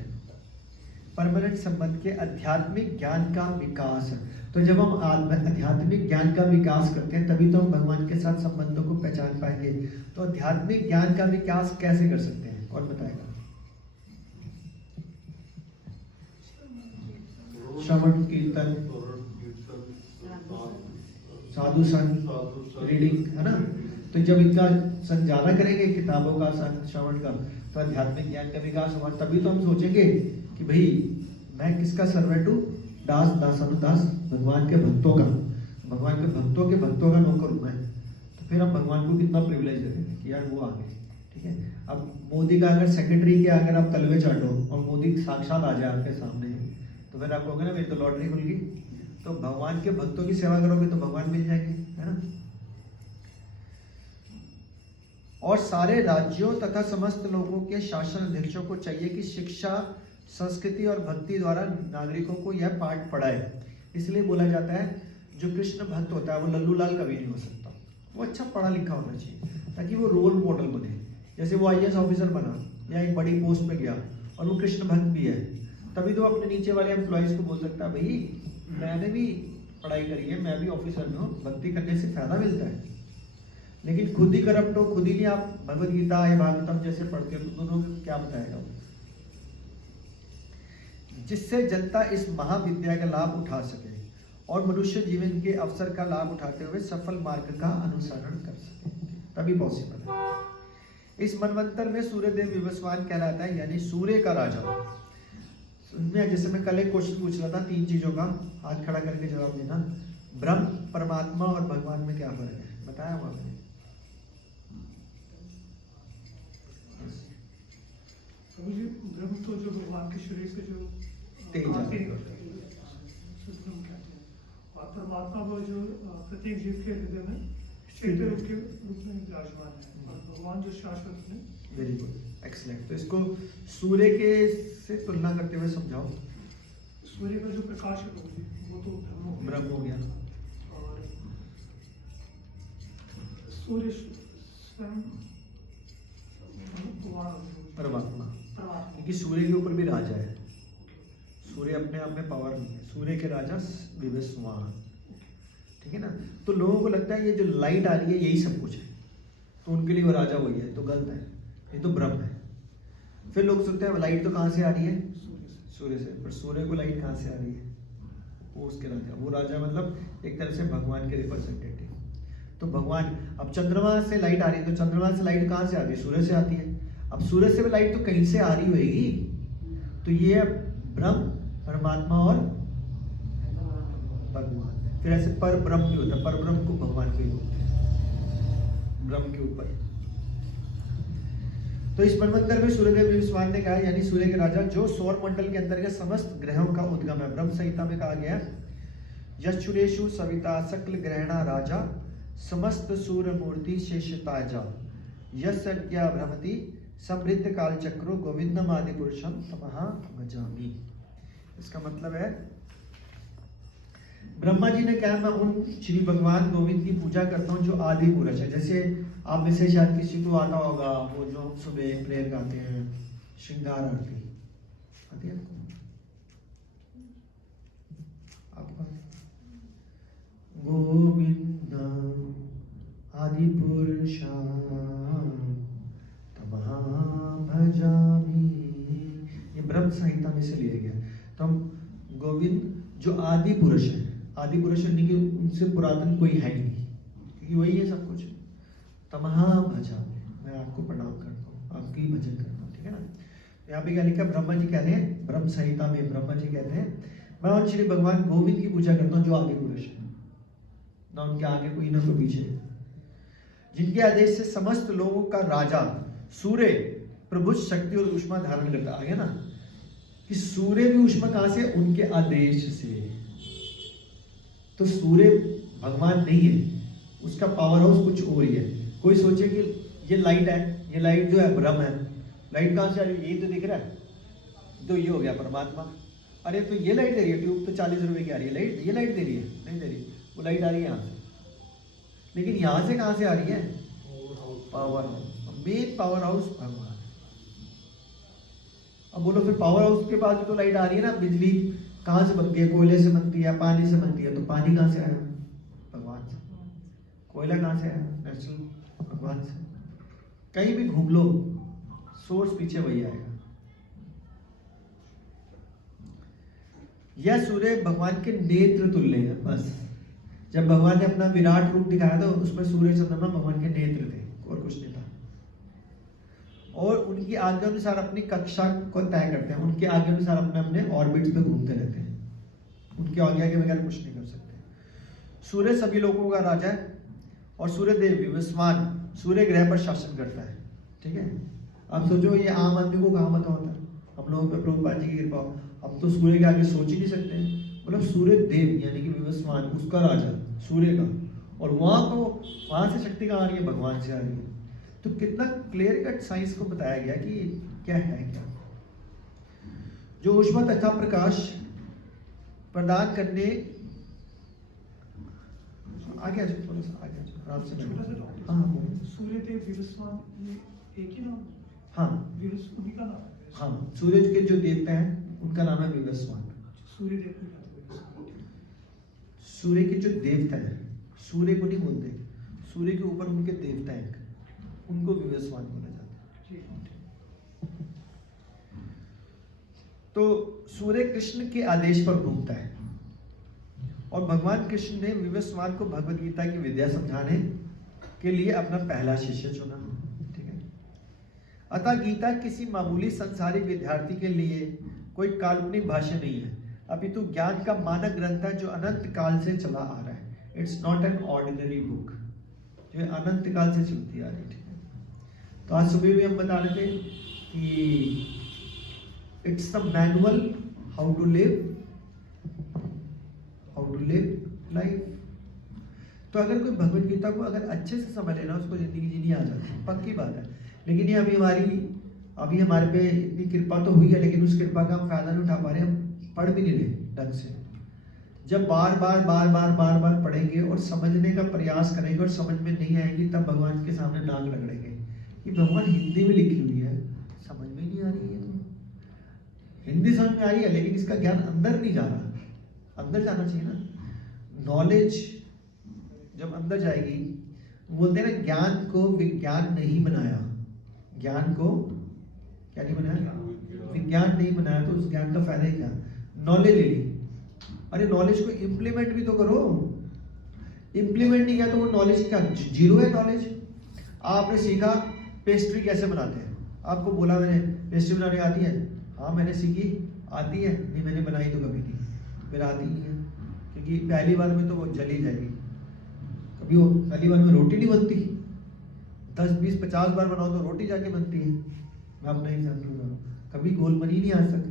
परमानेंट संबंध के आध्यात्मिक ज्ञान का विकास है। तो जब हम आध्यात्मिक ज्ञान का विकास करते हैं तभी तो हम भगवान के साथ संबंधों को पहचान पाएंगे। तो आध्यात्मिक ज्ञान का विकास कैसे कर सकते हैं, कौन बताएगा? श्रवण कीर्तन, साधु संग, रीडिंग, है ना? तो जब इनका संग ज्यादा करेंगे, किताबों का संग, श्रवण का, तो आध्यात्मिक ज्ञान का विकास होगा। तभी तो हम सोचेंगे कि भाई मैं किसका सर्वेंट हूँ? दास, दासानुदास, भगवान के भक्तों का, भगवान के भक्तों का नौकर हूँ मैं। तो फिर हम भगवान को कितना प्रिविलेज दे देंगे कि यार वो आ गए, ठीक है? अब मोदी का अगर सेक्रेटरी के अगर आप तलवे चाटो और मोदी साक्षात आ जाए आपके सामने, तो फिर आप कहोगे ना मेरी तो लॉटरी खुल गई। तो भगवान के भक्तों की सेवा करोगे तो भगवान मिल जाएंगे, है ना? और सारे राज्यों तथा समस्त लोगों के शासन अध्यक्षों को चाहिए कि शिक्षा, संस्कृति और भक्ति द्वारा नागरिकों को यह पाठ पढ़ाए। इसलिए बोला जाता है जो कृष्ण भक्त होता है वो लल्लू लाल कभी नहीं हो सकता, वो अच्छा पढ़ा लिखा होना चाहिए ताकि वो रोल मॉडल बने। जैसे वो IAS ऑफिसर बना या एक बड़ी पोस्ट पे गया और वो कृष्ण भक्त भी है, तभी तो अपने नीचे वाले एम्प्लॉयज को बोल सकता है भाई मैंने भी पढ़ाई करी है, मैं भी ऑफिसर में हूँ, भक्ति करने से फायदा मिलता है। लेकिन खुद ही करप्ट हो, खुद ही नहीं आप भगवद गीता या भागवतम जैसे पढ़ते हो, तो दोनों को क्या बताएगा? जिससे जनता इस महाविद्या का लाभ उठा सके और मनुष्य जीवन के अवसर का लाभ उठाते हुए सफल मार्ग का अनुसरण कर सके, तभी पॉसिबल है। इस मनवंतर में सूर्यदेव विवस्वान कहलाता है, यानी सूर्य का राजा। उनमें जैसे मैं कल एक क्वेश्चन पूछ रहा था 3 चीजों का, हाथ खड़ा करके जवाब देना। ब्रह्म, परमात्मा और भगवान में क्या फर्क है, बताया हुआ मैंने? मुझे ब्रह्म तो जो भगवान के शरीर से जो तेज आते है। हैं, उसको ब्रह्म कहते हैं। और परमात्मा वो जो प्रत्येक जीव के हृदय में चैत्य रूप के रूप में विराजमान है, और भगवान जो शाश्वत है। Very good, excellent. तो इसको सूर्य के से तुलना करते हुए समझाओ। सूर्य का जो प्रकाश है वो तो ब्रह्म हो गया, और सूर्य स्वयं परमात्मा, परमात्मा। क्योंकि सूर्य के ऊपर भी राजा है। सूर्य अपने आप में पावर नहीं है, सूर्य के राजा विवस्वान, ठीक है ना? तो लोगों को लगता है ये जो लाइट आ रही है यही सब कुछ है, तो उनके लिए वो राजा वही है, तो गलत है, ये तो ब्रह्म है। फिर लोग सोचते हैं लाइट तो कहाँ से आ रही है? सूर्य से। पर सूर्य को लाइट कहाँ से आ रही है? वो उसके राजा, वो राजा मतलब एक तरह से भगवान के रिप्रेजेंटेटिव। तो भगवान, अब चंद्रमा से लाइट आ रही है तो चंद्रमा से लाइट कहाँ से आती है? सूर्य से आती है। अब सूर्य से भी लाइट तो कहीं से आ रही होगी, तो ये ब्रह्म, परमात्मा और भगवान है। फिर ऐसे पर ब्रह्म नहीं होता, पर ब्रह्म को भगवान को ही बोलते हैं, ब्रह्म के ऊपर। तो इस मनवंतर में सूर्यदेव विवस्वान ने कहा, यानी सूर्य के राजा, जो सौर मंडल के अंतर्गत समस्त ग्रहों का उद्गम है। ब्रह्म संहिता में कहा गया, यक्षुरेषु सविता सकल ग्रहणा राजा, समस्त सूर्य मूर्ति शेषताजा, यज्ञा भ्रमति समृद्ध काल चक्रो, गोविंदम आदि पुरुषम तमहा भजामि। इसका मतलब है, ब्रह्मा जी ने कहा, मैं उन श्री भगवान गोविंद की पूजा करता हूँ जो आदि पुरुष है। जैसे आप में से शायद किसी को आता होगा वो जो हम सुबह प्रेयर गाते हैं, श्रृंगार आरती आती है आपको? गोविंद आदि पुरुषा तमहा भजामि, ये ब्रह्म संहिता में से लिया गया। तो हम गोविंद जो आदि पुरुष है, आदि पुरुष यानी कि उनसे पुरातन कोई है ही नहीं, क्योंकि वही है सब कुछ। तमहा भजामि, मैं आपको प्रणाम करता हूँ, आपकी भजन करता हूँ, ठीक है ना। यहाँ पे क्या लिखा, ब्रह्मा जी कहते हैं, ब्रह्म संहिता में ब्रह्मा जी कहते हैं, मैं उन श्री भगवान गोविंद की पूजा करता हूँ जो आदि पुरुष है, ना उनके आगे कोई ना कोई पीछे, जिनके आदेश से समस्त लोगों का राजा सूर्य प्रभुज शक्ति और ऊष्मा धारण करता। आ गया ना कि सूर्य भी ऊष्मा कहां से, उनके आदेश से। तो सूर्य भगवान नहीं है, उसका पावर हाउस कुछ और ही है। कोई सोचे कि ये लाइट है, ये लाइट जो है ब्रह्म है, लाइट कहां से आ रही है, यही तो दिख रहा है, तो ये हो गया परमात्मा। अरे तो ये लाइट दे रही है, ट्यूब तो 40 रुपए की आ रही है, लाइट ये लाइट दे रही है, नहीं दे रही, वो लाइट आ रही है यहाँ से। लेकिन यहाँ से कहां से आ रही है, power house, main power house भगवान। अब बोलो फिर पावर हाउस के पास भी तो लाइट आ रही है ना, बिजली कहाँ से बनती है, कोयले से बनती है, पानी से बनती है, तो पानी कहाँ से आया, भगवान से। कोयला कहाँ से आया, नेचुरल भगवान से। कहीं भी घूम लो, सोर्स पीछे वही आएगा। यह सूर्य भगवान के नेत्र तुल्य है। बस जब भगवान ने अपना विराट रूप दिखाया था, उसमें सूर्य चंद्रमा भगवान के नेत्र थे और कुछ नहीं था। और उनकी आज्ञा अनुसार अपनी कक्षा को तय करते हैं, उनके आज्ञा अनुसार अपने अपने ऑर्बिट्स पे घूमते रहते हैं, उनके आज्ञा के बगैर कुछ नहीं कर सकते। सूर्य सभी लोगों का राजा है और सूर्य देव विवस्वान सूर्य ग्रह पर शासन करता है, ठीक है। अब सोचो ये आम आदमी को कहाँ पता होता है, हम लोगों पे प्रभुपाद जी की कृपा। अब तो सूर्य के आगे सोच ही नहीं सकते, मतलब सूर्य देव यानी कि विवस्वान उसका राजा सूर्य का, और वहां से शक्ति कहाँ आ रही है, भगवान से आ रही है। तो कितना क्लियर कट साइंस को बताया गया कि क्या है क्या। जो ऊष्मा तथा प्रकाश प्रदान करने, आगे थोड़ा सा आगे आराम से। हाँ सूर्य देव विवस्वान, ये एक ही नाम? हाँ उन्हीं का नाम है? हाँ, सूर्य के जो देवता हैं उनका नाम है विवस्वान। सूर्य देव को कहते हैं। सूर्य के जो देवता हैं, सूर्य को नहीं बोलते, सूर्य के ऊपर उनके देवता हैं, उनको विवस्वान बोला जाता है। तो सूर्य कृष्ण के आदेश पर घूमता है और भगवान कृष्ण ने विवस्वान को भगवद गीता की विद्या समझाने के लिए अपना पहला शिष्य चुना, ठीक है। अतः गीता किसी मामूली संसारिक विद्यार्थी के लिए कोई काल्पनिक भाष्य नहीं है, अपितु ज्ञान का मानक ग्रंथ है जो अनंत काल से चला आ रहा है। It's not an ordinary book, जो अनंत काल से चलती आ रही है, ठीक है। तो आज सुबह भी हम बता रहे थे कि it's the manual how to live life. तो अगर कोई भगवत गीता को अगर अच्छे से समझ लेना, उसको जिंदगी जीनी आ जाती है, पक्की बात है। लेकिन ये अभी हमारे पे इतनी कृपा तो हुई है, लेकिन उस कृपा का हम फायदा नहीं उठा पा रहे, हम पढ़ भी नहीं रहे ढंग से। जब बार बार पढ़ेंगे और समझने का प्रयास करेंगे और समझ में नहीं आएंगी, तब भगवान के सामने नाक रगड़ेंगे कि भगवान हिंदी में लिखी हुई है, समझ में नहीं आ रही है। तो हिंदी समझ में आ रही है, लेकिन इसका ज्ञान अंदर नहीं जा रहा। अंदर जाना चाहिए ना, नॉलेज जब अंदर जाएगी। बोलते हैं ना, ज्ञान को विज्ञान नहीं बनाया, ज्ञान को क्या नहीं बनाया, विज्ञान नहीं बनाया, तो उस ज्ञान का फायदा ही क्या। नॉलेज ले ली, अरे नॉलेज को इम्प्लीमेंट भी तो करो। इम्प्लीमेंट नहीं किया तो वो नॉलेज क्या, जीरो है नॉलेज। आपने सीखा पेस्ट्री कैसे बनाते हैं, आपको बोला मैंने पेस्ट्री बनाने आती है, हाँ मैंने सीखी, आती है, नहीं मैंने बनाई तो कभी नहीं, मेरा आती नहीं है, क्योंकि पहली बार में तो वो जल ही जाएगी। कभी वो पहली बार में रोटी नहीं बनती, 10 20 50 बार बनाओ तो रोटी जाके बनती है। मैं अपना एग्जाम्पल बता रहा हूँ, कभी गोल बनी नहीं आज तक,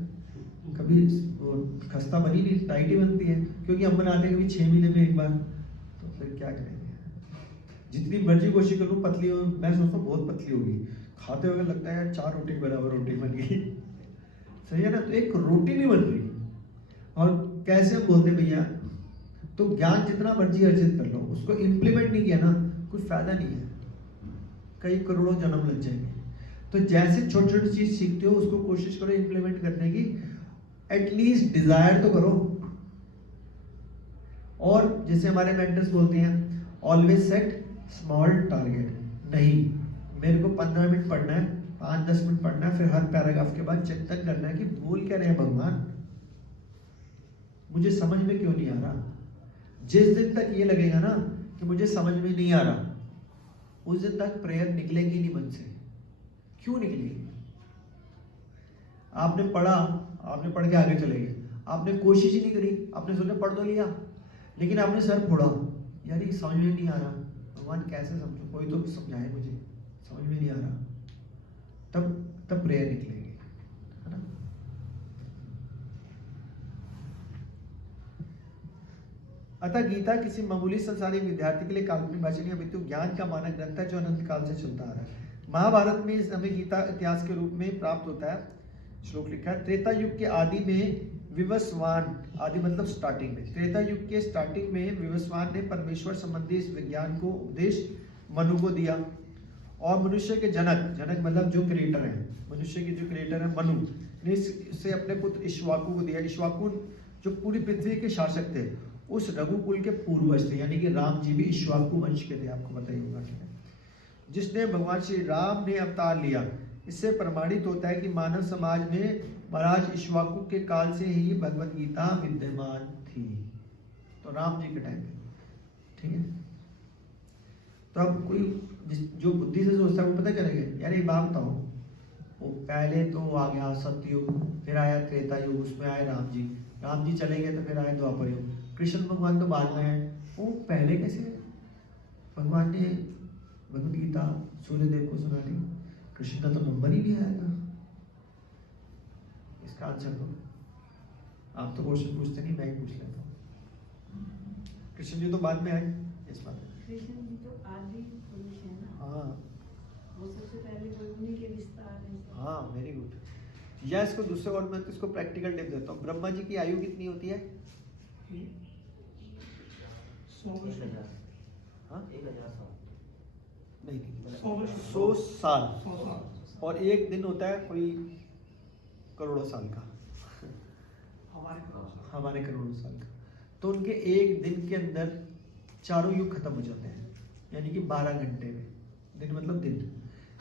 कभी वो खस्ता बनी नहीं, टाइट ही बनती है, क्योंकि हम बनाते हैं कभी 6 महीने में एक बार। तो फिर क्या करेंगे, जितनी मर्जी कोशिश करूँ पतली हो, मैं सोचता हूँ बहुत पतली होगी, खाते हुए लगता है यार 4 रोटी के बराबर रोटी बन गई। सही है ना, तो एक रोटी नहीं बन रही। और कैसे हम बोलते भैया, तो ज्ञान जितना मर्जी अर्जित कर लो, उसको इम्प्लीमेंट नहीं किया ना, कोई फायदा नहीं है, कई करोड़ों जन्म लग जाएंगे। तो जैसे छोटी छोटी चीज सीखते हो उसको कोशिश करो इम्प्लीमेंट करने की, एटलीस्ट डिजायर तो करो। और जैसे हमारे मेंटर्स बोलते हैं, ऑलवेज सेट स्मॉल टारगेट। नहीं, मेरे को 15 मिनट पढ़ना है, 5-10 मिनट पढ़ना है, फिर हर पैराग्राफ के बाद चिंतन करना है कि बोल क्या रहे हैं भगवान, मुझे समझ में क्यों नहीं आ रहा। जिस दिन तक ये लगेगा ना कि मुझे समझ में नहीं आ रहा, उस दिन तक प्रेयर निकलेगी नहीं मन से। क्यों निकलेगी? आपने पढ़ा, आपने पढ़ के आगे चले गए, आपने कोशिश ही नहीं करी, आपने सोचा पढ़ तो लिया, लेकिन आपने सर फोड़ा, यार ये समझ में नहीं आ रहा, भगवान कैसे समझूं, कोई तो समझाए मुझे, समझ में नहीं आ रहा, तब प्रेयर निकलेगी, है ना। अतः गीता किसी मामूली संसारी विद्यार्थी के लिए काल्पनिक भाषा नहीं, अपितु ज्ञान का मानक ग्रंथ है जो अनंत काल से चलता आ रहा है। महाभारत में इस हमें गीता इतिहास के रूप में प्राप्त होता है। श्लोक लिखा है, त्रेता युग के आदि में विवस्वान, आदि मतलब स्टार्टिंग में, त्रेता युग के स्टार्टिंग में विवस्वान ने परमेश्वर संबंधी इस विज्ञान को उपदेश मनु को दिया, और मनुष्य के जनक मतलब जो क्रिएटर है, मनुष्य के जो क्रिएटर है मनु ने इसे अपने पुत्र इक्ष्वाकु को दिया। इक्ष्वाकु जो पूरी पृथ्वी के शासक थे, उस रघुकुल के पूर्वज थे, यानी कि राम जी भी इक्ष्वाकु वंश के थे, आपको बताइए होगा, जिसने भगवान श्री राम ने अवतार लिया। इससे प्रमाणित होता है कि मानव समाज में महाराज इक्ष्वाकु के काल से ही भगवत गीता विद्यमान थी, तो राम जी के टाइम में, ठीक है। तो अब कोई जो बुद्धि से सोचता है वो पता करेगा, यार एक बात बताओ, वो पहले तो आ गया सतयुग, फिर आया त्रेता युग, उसमें आए राम जी चले गए तो फिर आए द्वापर युग, कृष्ण भगवान तो बाद में आए, वो पहले कैसे भगवान ने भगवत गीता सूर्यदेव को सुना दी? कृष्ण का तो नंबर ही नहीं आया था। इसका आंसर दो, आप तो क्वेश्चन पूछते नहीं, मैं ही पूछ लेता हूँ। कृष्ण जी तो बाद में आए इस बात में। कृष्ण जी तो आदि पुरुष है ना, हाँ वो सबसे पहले कोई उन्हीं के विस्तार है सब। हाँ, वेरी गुड। या इसको दूसरे वर्ड में इसको प्रैक्टिकल टिप देता हूँ, ब्रह्मा जी की आयु कितनी होती है? 100 वर्ष, हाँ 1000 साल नहीं, 100 वर्ष, 100 साल, 100 साल और एक दिन होता है कोई करोड़ों साल का, हमारे पास। हमारे करोड़ों साल का। तो उनके एक दिन के अंदर चारों युग खत्म हो जाते हैं, यानी कि 12 घंटे में। दिन मतलब दिन,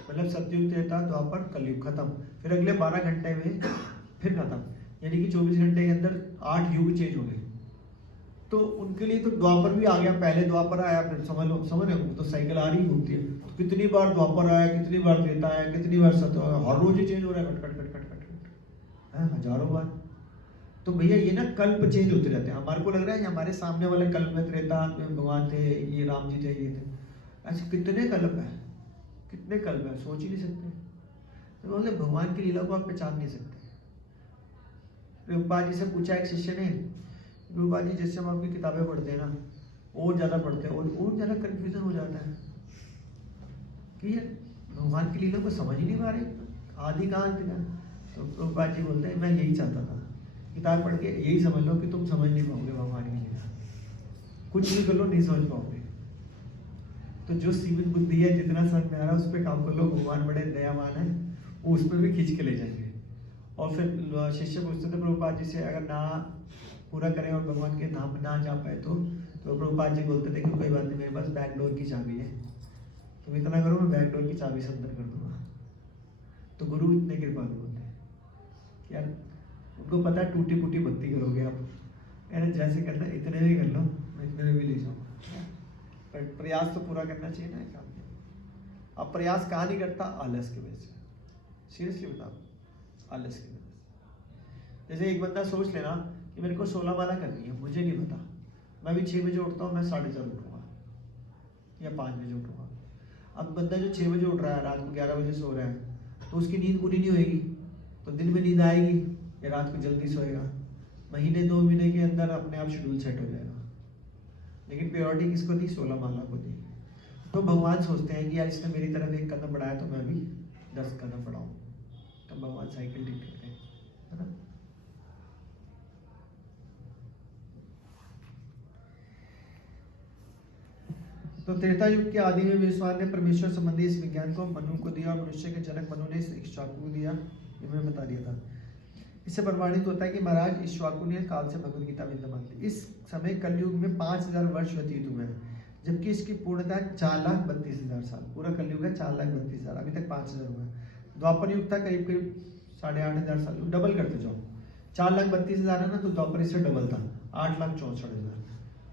मतलब सतयुग, त्रेता, द्वापर, कलयुग खत्म, फिर अगले 12 घंटे में फिर खत्म, यानी कि 24 घंटे के अंदर 8 युग चेंज हो गए। तो उनके लिए तो द्वापर भी आ गया, पहले द्वापर आया, फिर समझ रहे हो, तो साइकिल आ रही घूमती है, तो कितनी बार द्वापर आया, कितनी बार त्रेता आया, कितनी बार सत्य आया, हर रोज ही चेंज हो रहा है, cut cut cut cut cut cut, हजारों बार। तो भैया ये ना कल्प चेंज होते रहते हैं, हमारे को लग रहा है हमारे सामने वाले कल्प में त्रेता में भगवान थे, ये राम जी थे, ये थे, ऐसे कितने कल्प है, कितने कल्प है, सोच ही नहीं सकते। तो बोले भगवान की लीला को आप पहचान नहीं सकते। रूपा जी से पूछा एक शिष्य ने, रूपा जी जैसे हम आपकी किताबें पढ़ते हैं ना, और ज़्यादा पढ़ते हैं और ज़्यादा कन्फ्यूजन हो जाता है कि ये भगवान की लीला को समझ ही नहीं पा रहे, आदि का अंत का। तो रूपा जी बोलते हैं मैं यही चाहता था, किताब पढ़ के यही समझ लो कि तुम समझ नहीं पाओगे भगवान की लीला, कुछ भी कर लो नहीं समझ पाओगे। तो जो सीमित बुद्धि है, जितना समझ में आ रहा है उस पर काम कर लो, भगवान बड़े दयावान है, वो उस पर भी खींच के ले जाएंगे। और फिर शिष्य पूछते थे प्रभुपाद जी से, अगर ना पूरा करें और भगवान के धाम ना जा पाए तो प्रभुपाद जी बोलते थे कि कोई बात नहीं, मेरे पास बैक डोर की चाबी है, तुम इतना करो मैं बैक डोर की चाबी से अंदर कर दूंगा। तो गुरु इतने कृपालु होते हैं कि यार उनको पता है टूटी फूटी भक्ति करोगे आप, यार जैसे करना इतने में कर लो, मैं इतने में भी ले जाऊँगा, पर प्रयास तो पूरा करना चाहिए ना काम में। अब प्रयास कहाँ नहीं करता? आलस की वजह से, सीरियसली बताओ, आलस की वजह से। जैसे एक बंदा सोच लेना कि मेरे को 16 माला करनी है, मुझे नहीं पता, मैं भी 6 बजे उठता हूँ, मैं 4:30 उठूंगा या 5 बजे उठूंगा। अब बंदा जो 6 बजे उठ रहा है, रात को 11 बजे सो रहा है, तो उसकी नींद पूरी नहीं होएगी, तो दिन में नींद आएगी या रात को जल्दी सोएगा? महीने 2 महीने के अंदर अपने आप शेड्यूल सेट हो जाएगा। लेकिन प्योरिटी किसको दी? 16 माला को दी। तो भगवान सोचते हैं कि यार इसने मेरी तरफ 1 कदम बढ़ाया तो मैं भी 10 कदम बढ़ाऊं। तो भगवान साइकिल ठीक करते हैं, है ना। तो त्रेता युग के आदि में विश्वान ने परमेश्वर संबंधी इस विज्ञान को मनु को दिया और मनुष्य के जनक मनु ने इस इक्ष्वाकु को दिया। ये मैंने बता दिया था। इससे प्रमाणित होता है कि महाराज इक्ष्वाकुनीय काल से भगवद गीता विद्यमान थी। इस समय कलयुग में 5000 वर्ष व्यतीत हुए हैं, जबकि इसकी पूर्णता 4,32,000 साल। पूरा कलयुग है 4,32,000, अभी तक 5000 हुआ है। द्वापर युग था करीब करीब 8,500 साल। डबल करते जाओ, 4,32,000 है ना, तो द्वापर इससे डबल था 8,64,000।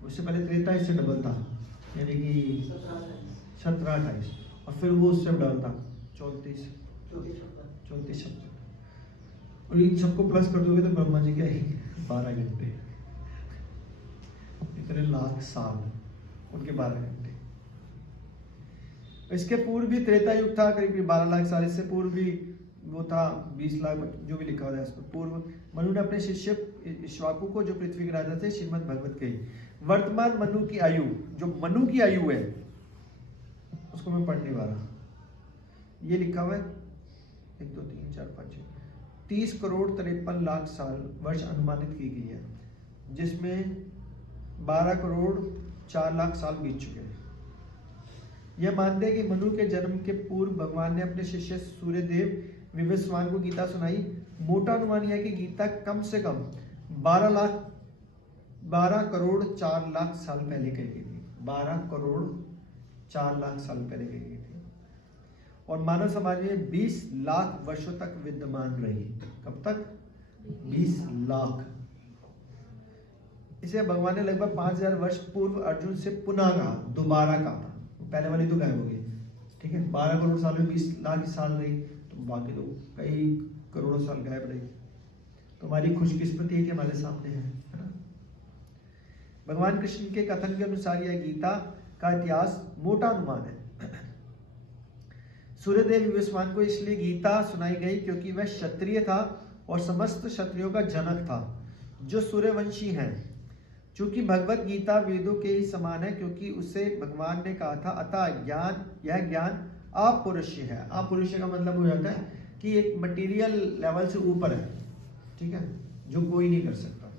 उससे पहले त्रेता इससे डबल था, यानी कि 1728, और फिर वो उससे डबल था 34 56। और इन सबको प्लस कर दोगे तो ब्रह्मा जी क्या ही 12 घंटे, इतने लाख साल उनके 12 घंटे। इसके पूर्व भी त्रेता युग था करीब 12 लाख साल। इससे पूर्व भी वो था 20 लाख, जो भी लिखा हुआ है इस पर। पूर्व मनु ने अपने शिष्य इक्ष्वाकु को, जो पृथ्वी के राजा थे, श्रीमद् भगवत कही। वर्तमान मनु की आयु, जो मनु की आयु है उसको मैं पढ़ने वाला, ये लिखा हुआ है 1 2 3 4 5 30 करोड़ 53 लाख साल वर्ष अनुमानित की गई है, जिसमें 12 करोड़ 4 लाख साल बीत चुके हैं। यह मानते हैं कि मनु के जन्म के पूर्व भगवान ने अपने शिष्य सूर्यदेव विवस्वान को गीता सुनाई। मोटा अनुमान यह है कि गीता कम से कम 12 करोड़ 4 लाख साल पहले कही गई थी। 12 करोड़ 4 लाख साल पहले कही गई थी, और मानव समाज में 20 लाख वर्षों तक विद्यमान रही। कब तक? 20 लाख। इसे भगवान ने लगभग 5000 वर्ष पूर्व अर्जुन से पुनः कहा, दोबारा कहा था। पहले वाली तो गायब हो गई, ठीक है। 12 करोड़ साल में 20 लाख साल रही, तो बाकी तो कई करोड़ों साल गायब रही। तो हमारी खुशकिस्मती है कि हमारे सामने है ना। भगवान कृष्ण के कथन के अनुसार यह गीता का इतिहास मोटा अनुमान है। सूर्यदेव विवस्वान को इसलिए गीता सुनाई गई क्योंकि वह क्षत्रिय था और समस्त क्षत्रियों का जनक था, जो सूर्यवंशी हैं। चूंकि भगवत गीता वेदों के ही समान है, क्योंकि उसे भगवान ने कहा था, अतः ज्ञान, यह ज्ञान अपुरुष्य है। अपुरुष्य का मतलब हो जाता है कि एक मटेरियल लेवल से ऊपर है, ठीक है, जो कोई नहीं कर सकता।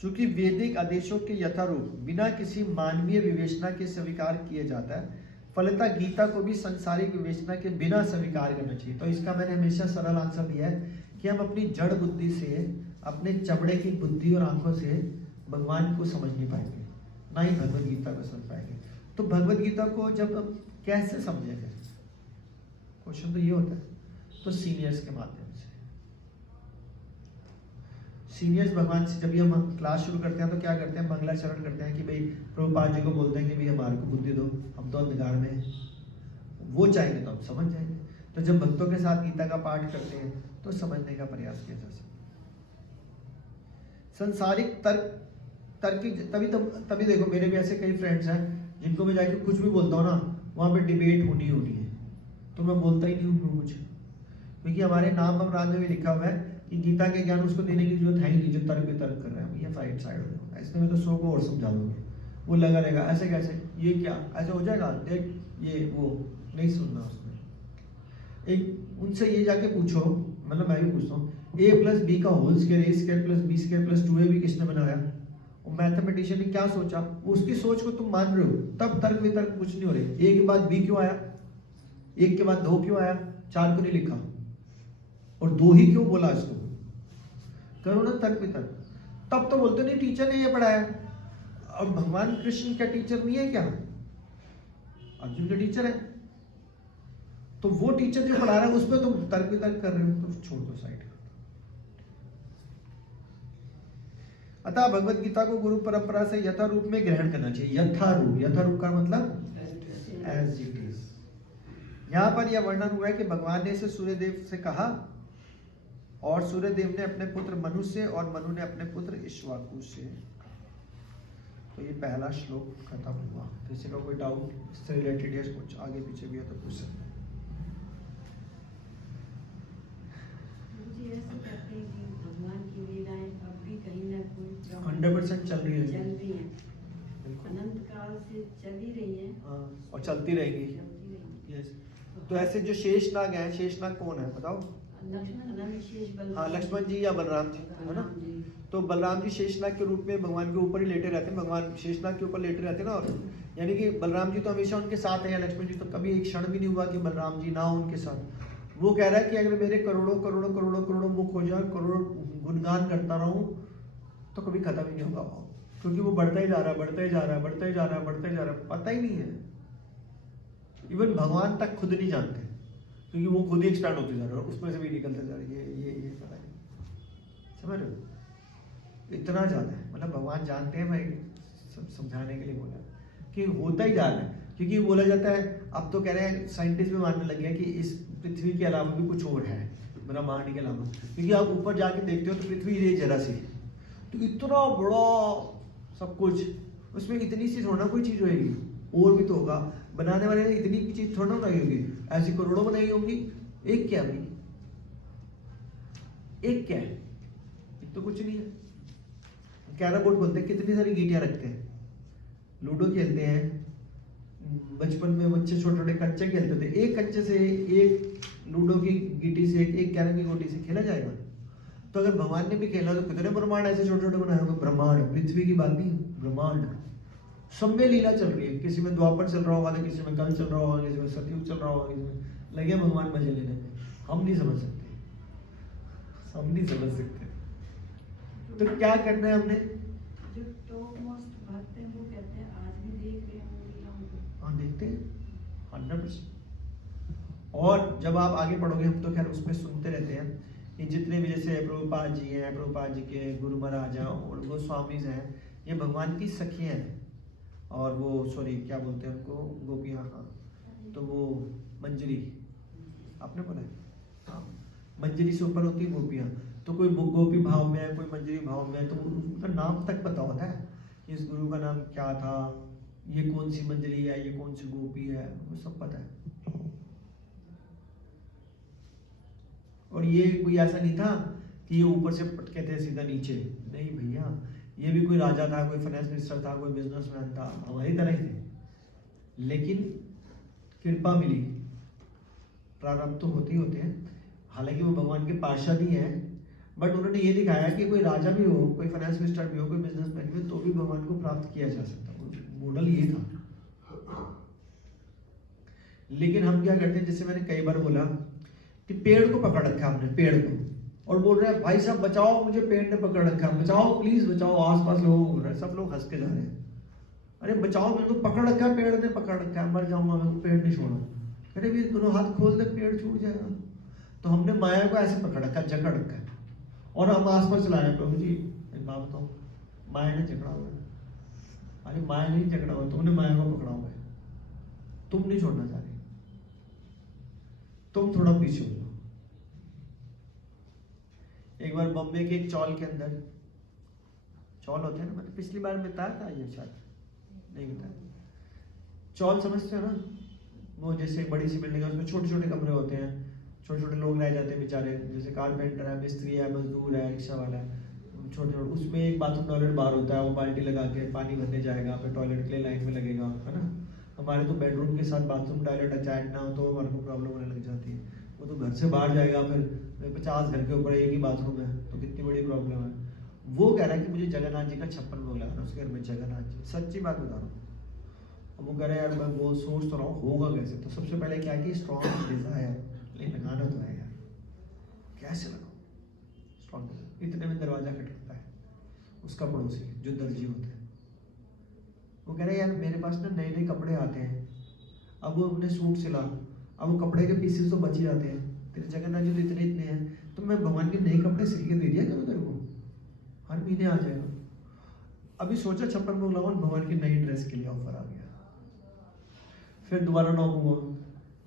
चूंकि वैदिक आदेशों के यथारूप बिना किसी मानवीय विवेचना के स्वीकार किया जाता है, फलतः गीता को भी संसारिक विवेचना के बिना स्वीकार करना चाहिए। तो इसका मैंने हमेशा सरल आंसर दिया है कि हम अपनी जड़ बुद्धि से, अपने चमड़े की बुद्धि और आंखों से भगवान को समझ नहीं पाएंगे, ना ही भगवत गीता को समझ पाएंगे। तो भगवत गीता को जब हम कैसे समझेंगे, क्वेश्चन तो ये होता है। तो सीनियर्स के माध्यम से, सीनियर्स भगवान से जब हम क्लास शुरू करते हैं तो क्या करते हैं, मंगलाचरण करते हैं कि भाई प्रभुपाद जी को बोलते हैं कि भाई हमारे को बुद्धि दो, हम तो अंधकार में हैं। वो चाहेंगे तो हम समझ जाएंगे। तो जब भक्तों के साथ गीता का पाठ करते हैं तो समझने का प्रयास किया जा सकता है। संसारिक तर्क तभी देखो, मेरे भी ऐसे कई फ्रेंड्स हैं जिनको मैं जाके कुछ भी बोलता हूँ ना, वहाँ पे डिबेट होनी है, तो मैं बोलता ही नहीं हूँ कुछ, क्योंकि हमारे नाम अमराज में भी लिखा हुआ है कि गीता के ज्ञान उसको देने की जरूरत है ही नहीं जो तर्क वितर्क कर रहे हैं। ये फाइट साइड हो जाओ, ऐसे में तो 100 को और समझा दोगे, वो लगा रहेगा ऐसे कैसे, ये क्या ऐसे हो जाएगा, देख ये वो नहीं सुनना उसने। एक उनसे ये जाके पूछो, मतलब मैं भी पूछता हूँ, a+b का whole square a² + b² + 2ab किसने बनाया? मैथमेटिशियन ने क्या सोचा, उसकी सोच को तुम मान रहे हो, तब तर्क वितर्क कुछ नहीं हो रहे। a के बाद b क्यों आया, 1 के बाद 2 क्यों आया, 4 क्यों नहीं लिखा, और 2 ही क्यों बोला इसको, करो ना तर्क वितर्क। तब तो बोलते नहीं टीचर ने ये पढ़ाया। और भगवान कृष्ण क्या टीचर नहीं है क्या? अर्जुन के टीचर है, तो वो टीचर जो पढ़ा रहा है उस पर तुम तर्क वितर्क कर रहे हो, तो छोड़ दो साइड। अतः भगवत गीता को गुरु परंपरा से यथा रूप में ग्रहण करना चाहिए। यथा रूप का मतलब एज इट इज। यहां पर यह वर्णन हुआ है कि भगवान ने इसे सूर्यदेव से कहा, और सूर्यदेव ने अपने पुत्र मनु से, और मनु ने अपने पुत्र इक्ष्वाकु से। तो ये पहला श्लोक खत्म हुआ। तो किसी का कोई डाउट इससे रिलेटेड या कुछ आगे पीछे भी है तो पूछ सकते हैं। मुझे ऐसे कहते हैं कि भगवान की लीलाएं अब भी कहीं ना कोई 100% चल रही है। चल रही हैं, बिल्कुल। अनंत काल से चल ही रही हैं, हाँ, और चलती रहेंगी। चलती रहेंगी। यस। तो ऐसे जो शेषनाग है, शेषनाग कौन है बताओ? लक्ष्मण अनंत शेष बलराम। हाँ, लक्ष्मण जी या बलराम जी, है ना? बलराम जी। तो बलराम जी शेषनाग के रूप में भगवान के ऊपर ही लेटे रहते हैं, भगवान शेषनाग के ऊपर लेटे रहते हैं ना। और यानी कि बलराम जी तो हमेशा उनके साथ है, या लक्ष्मण जी तो कभी एक क्षण भी नहीं हुआ कि बलराम जी ना हो उनके साथ। वो कह रहा है कि अगर मेरे करोड़ों करोड़ों करोड़ों करोड़ों मुख हो जाए, करोड़ों गुणगान करता रहूं तो कभी खत्म ही नहीं होगा, क्योंकि वो बढ़ता ही जा रहा है, बढ़ता ही जा रहा है, बढ़ता ही जा रहा है, बढ़ता ही जा रहा है, पता ही नहीं है। इवन भगवान तक खुद नहीं जानते, क्योंकि वो खुद ही एक्सपैंड होते जा रहे हैं, उसमें से भी निकलते जा रहे हैं। ये पता नहीं, समझ रहे हो? इतना ज्यादा है, मतलब भगवान जानते हैं। मैं समझाने के लिए बोला कि होता ही जा रहा है, क्योंकि बोला जाता है, अब तो कह रहे हैं साइंटिस्ट भी मानने लगे हैं कि इस पृथ्वी के अलावा भी कुछ और है, ब्रह्मांड के अलावा। क्योंकि आप ऊपर जाके देखते हो तो पृथ्वी ये जरा सी, तो इतना बड़ा सब कुछ, उसमें इतनी सी थोड़ा कोई चीज होगी, और भी तो होगा। बनाने वाले ने इतनी की चीज थोड़ा बनाई होगी, ऐसी करोड़ों बनाई होंगी। एक क्या भाई, एक क्या है? एक तो कुछ नहीं है। कैरम बोर्ड बोलते हैं, कितनी सारी गीटियां रखते हैं, लूडो खेलते हैं। बचपन में बच्चे छोटे छोटे कंचे खेलते थे, एक कंचे से, एक लूडो की गीटी से, एक कैरम की गोटी से खेला जाएगा। तो अगर भगवान ने भी खेला तो कितने ब्रह्मांड ऐसे छोटे छोटे बनाए होंगे। ब्रह्मांड, पृथ्वी की बात नहीं, ब्रह्मांड सब में लीला चल रही है। किसी में द्वापर चल रहा होगा, तो किसी में कल चल रहा होगा, किसी में सतयुग चल रहा होगा, किसी में लगे भगवान मजे लेने में। हम नहीं समझ सकते, हम नहीं समझ सकते। तो क्या करना है हमने? जो टॉप मोस्ट भक्त हैं वो कहते हैं आज भी देख रहे हैं उन लीलाओं को। हाँ, देखते हैं 100%। और जब आप आगे पढ़ोगे, हम तो खैर उसमें सुनते रहते हैं कि जितने भी जैसे प्रभुपाद जी हैं, प्रभुपाद जी के गुरु महाराज हैं और गोस्वामीज हैं, ये भगवान की सखियां हैं। और वो सॉरी क्या बोलते हैं उनको, गोपियाँ। हाँ, तो वो मंजरी, आपने बोला है? हाँ, मंजरी से ऊपर होती है गोपियाँ। तो कोई गोपी भाव में है, कोई मंजरी भाव में है, तो उनका नाम तक पता होता है कि इस गुरु का नाम क्या था, ये कौन सी मंजरी है, ये कौन सी गोपी है, वो सब पता है। और ये कोई ऐसा नहीं था कि ये ऊपर से पटके थे सीधा नीचे, नहीं भैया, ये भी कोई राजा था, कोई फाइनेंस मिनिस्टर था, कोई बिजनेसमैन था, हमारी तरह ही थे। लेकिन कृपा मिली, प्रारब्ध तो होते ही होते हैं। हालांकि वो भगवान के पार्षद ही हैं, बट उन्होंने ये दिखाया कि कोई राजा भी हो, कोई फाइनेंस मिनिस्टर भी हो, कोई बिजनेसमैन भी हो, तो भी भगवान को प्राप्त किया जा सकता। मॉडल ये था। लेकिन हम क्या करते हैं, जैसे मैंने कई बार बोला कि पेड़ को पकड़ रखा हमने, पेड़ को, और बोल रहे हैं भाई साहब बचाओ, मुझे पेड़ ने पकड़ रखा है, बचाओ प्लीज बचाओ। आसपास लोग बोल रहे हैं, सब लोग हंस के जा रहे हैं, अरे बचाओ, मेरे को पकड़ रखा है, पेड़ ने पकड़ रखा है, मर जाऊंगा, मेरे को पेड़ नहीं छोड़ो। अरे भी दोनों हाथ खोल दे, पेड़ छूट जाएगा। तो हमने माया को ऐसे पकड़ रखा, जकड़ रखा है, और हम आसपास चला रहे हैं, प्रभु जी एक बात बताओ, माया ने जकड़ा हुआ है। अरे माया नहीं जकड़ा हुआ, तुमने माया को पकड़ा हुआ है, तुम नहीं छोड़ना चाह रहे, तुम थोड़ा पीछे हो जाओ। एक बार बॉम्बे के एक चौल के अंदर, चौल होते हैं ना, मतलब पिछली बार बताया था ये, शायद नहीं बताया। चौल समझते हो ना, वो जैसे बड़ी सी बिल्डिंग है, उसमें छोटे छोटे कमरे होते हैं, छोटे छोटे लोग रह जाते हैं बेचारे, जैसे कारपेंटर है, मिस्त्री है, मजदूर है, रिक्शा वाला है, छोटे छोटे। उसमें एक बाथरूम टॉयलेट बाहर होता है, वो बाल्टी लगा के पानी भरने जाएगा, फिर टॉयलेट के लिए लाइन में लगेगा, है ना। हमारे तो बेडरूम के साथ बाथरूम टॉयलेट अटैच ना हो तो हमारे को प्रॉब्लम होने लग जाती है। वो तो घर से बाहर जाएगा, फिर 50 घर के ऊपर एक ही बाथरूम है, तो कितनी बड़ी प्रॉब्लम है। वो कह रहा है कि मुझे जगन्नाथ जी का 56 भोग लगाना, उसके घर में जगन्नाथ जी, सच्ची बात बता रहा हूँ। अब वो कह रहे हैं यार, मैं वो सोच तो रहा हूँ होगा कैसे। तो सबसे पहले क्या कि स्ट्रॉन्ग डिजायर, लेकिन लगाना तो है यार, कैसे लगाओ स्ट्रॉन्ग डिजायर। इतने में दरवाजा खटकता है, उसका पड़ोसी जो दर्जी होते हैं, वो कह रहे हैं यार मेरे पास ना नए नए कपड़े आते हैं, अब वो अपने सूट सिला, अब वो कपड़े के पीसेस तो बच ही जाते हैं, तेरे जगन्नाथ जी तो इतने इतने हैं, तो मैं भगवान के नए कपड़े सिल के दे दिया करूँ तेरे को, हर महीने आ जाएगा। अभी सोचा 56 भोग लगाओ, भगवान की नई ड्रेस के लिए ऑफर आ गया। फिर दोबारा नॉक हुआ,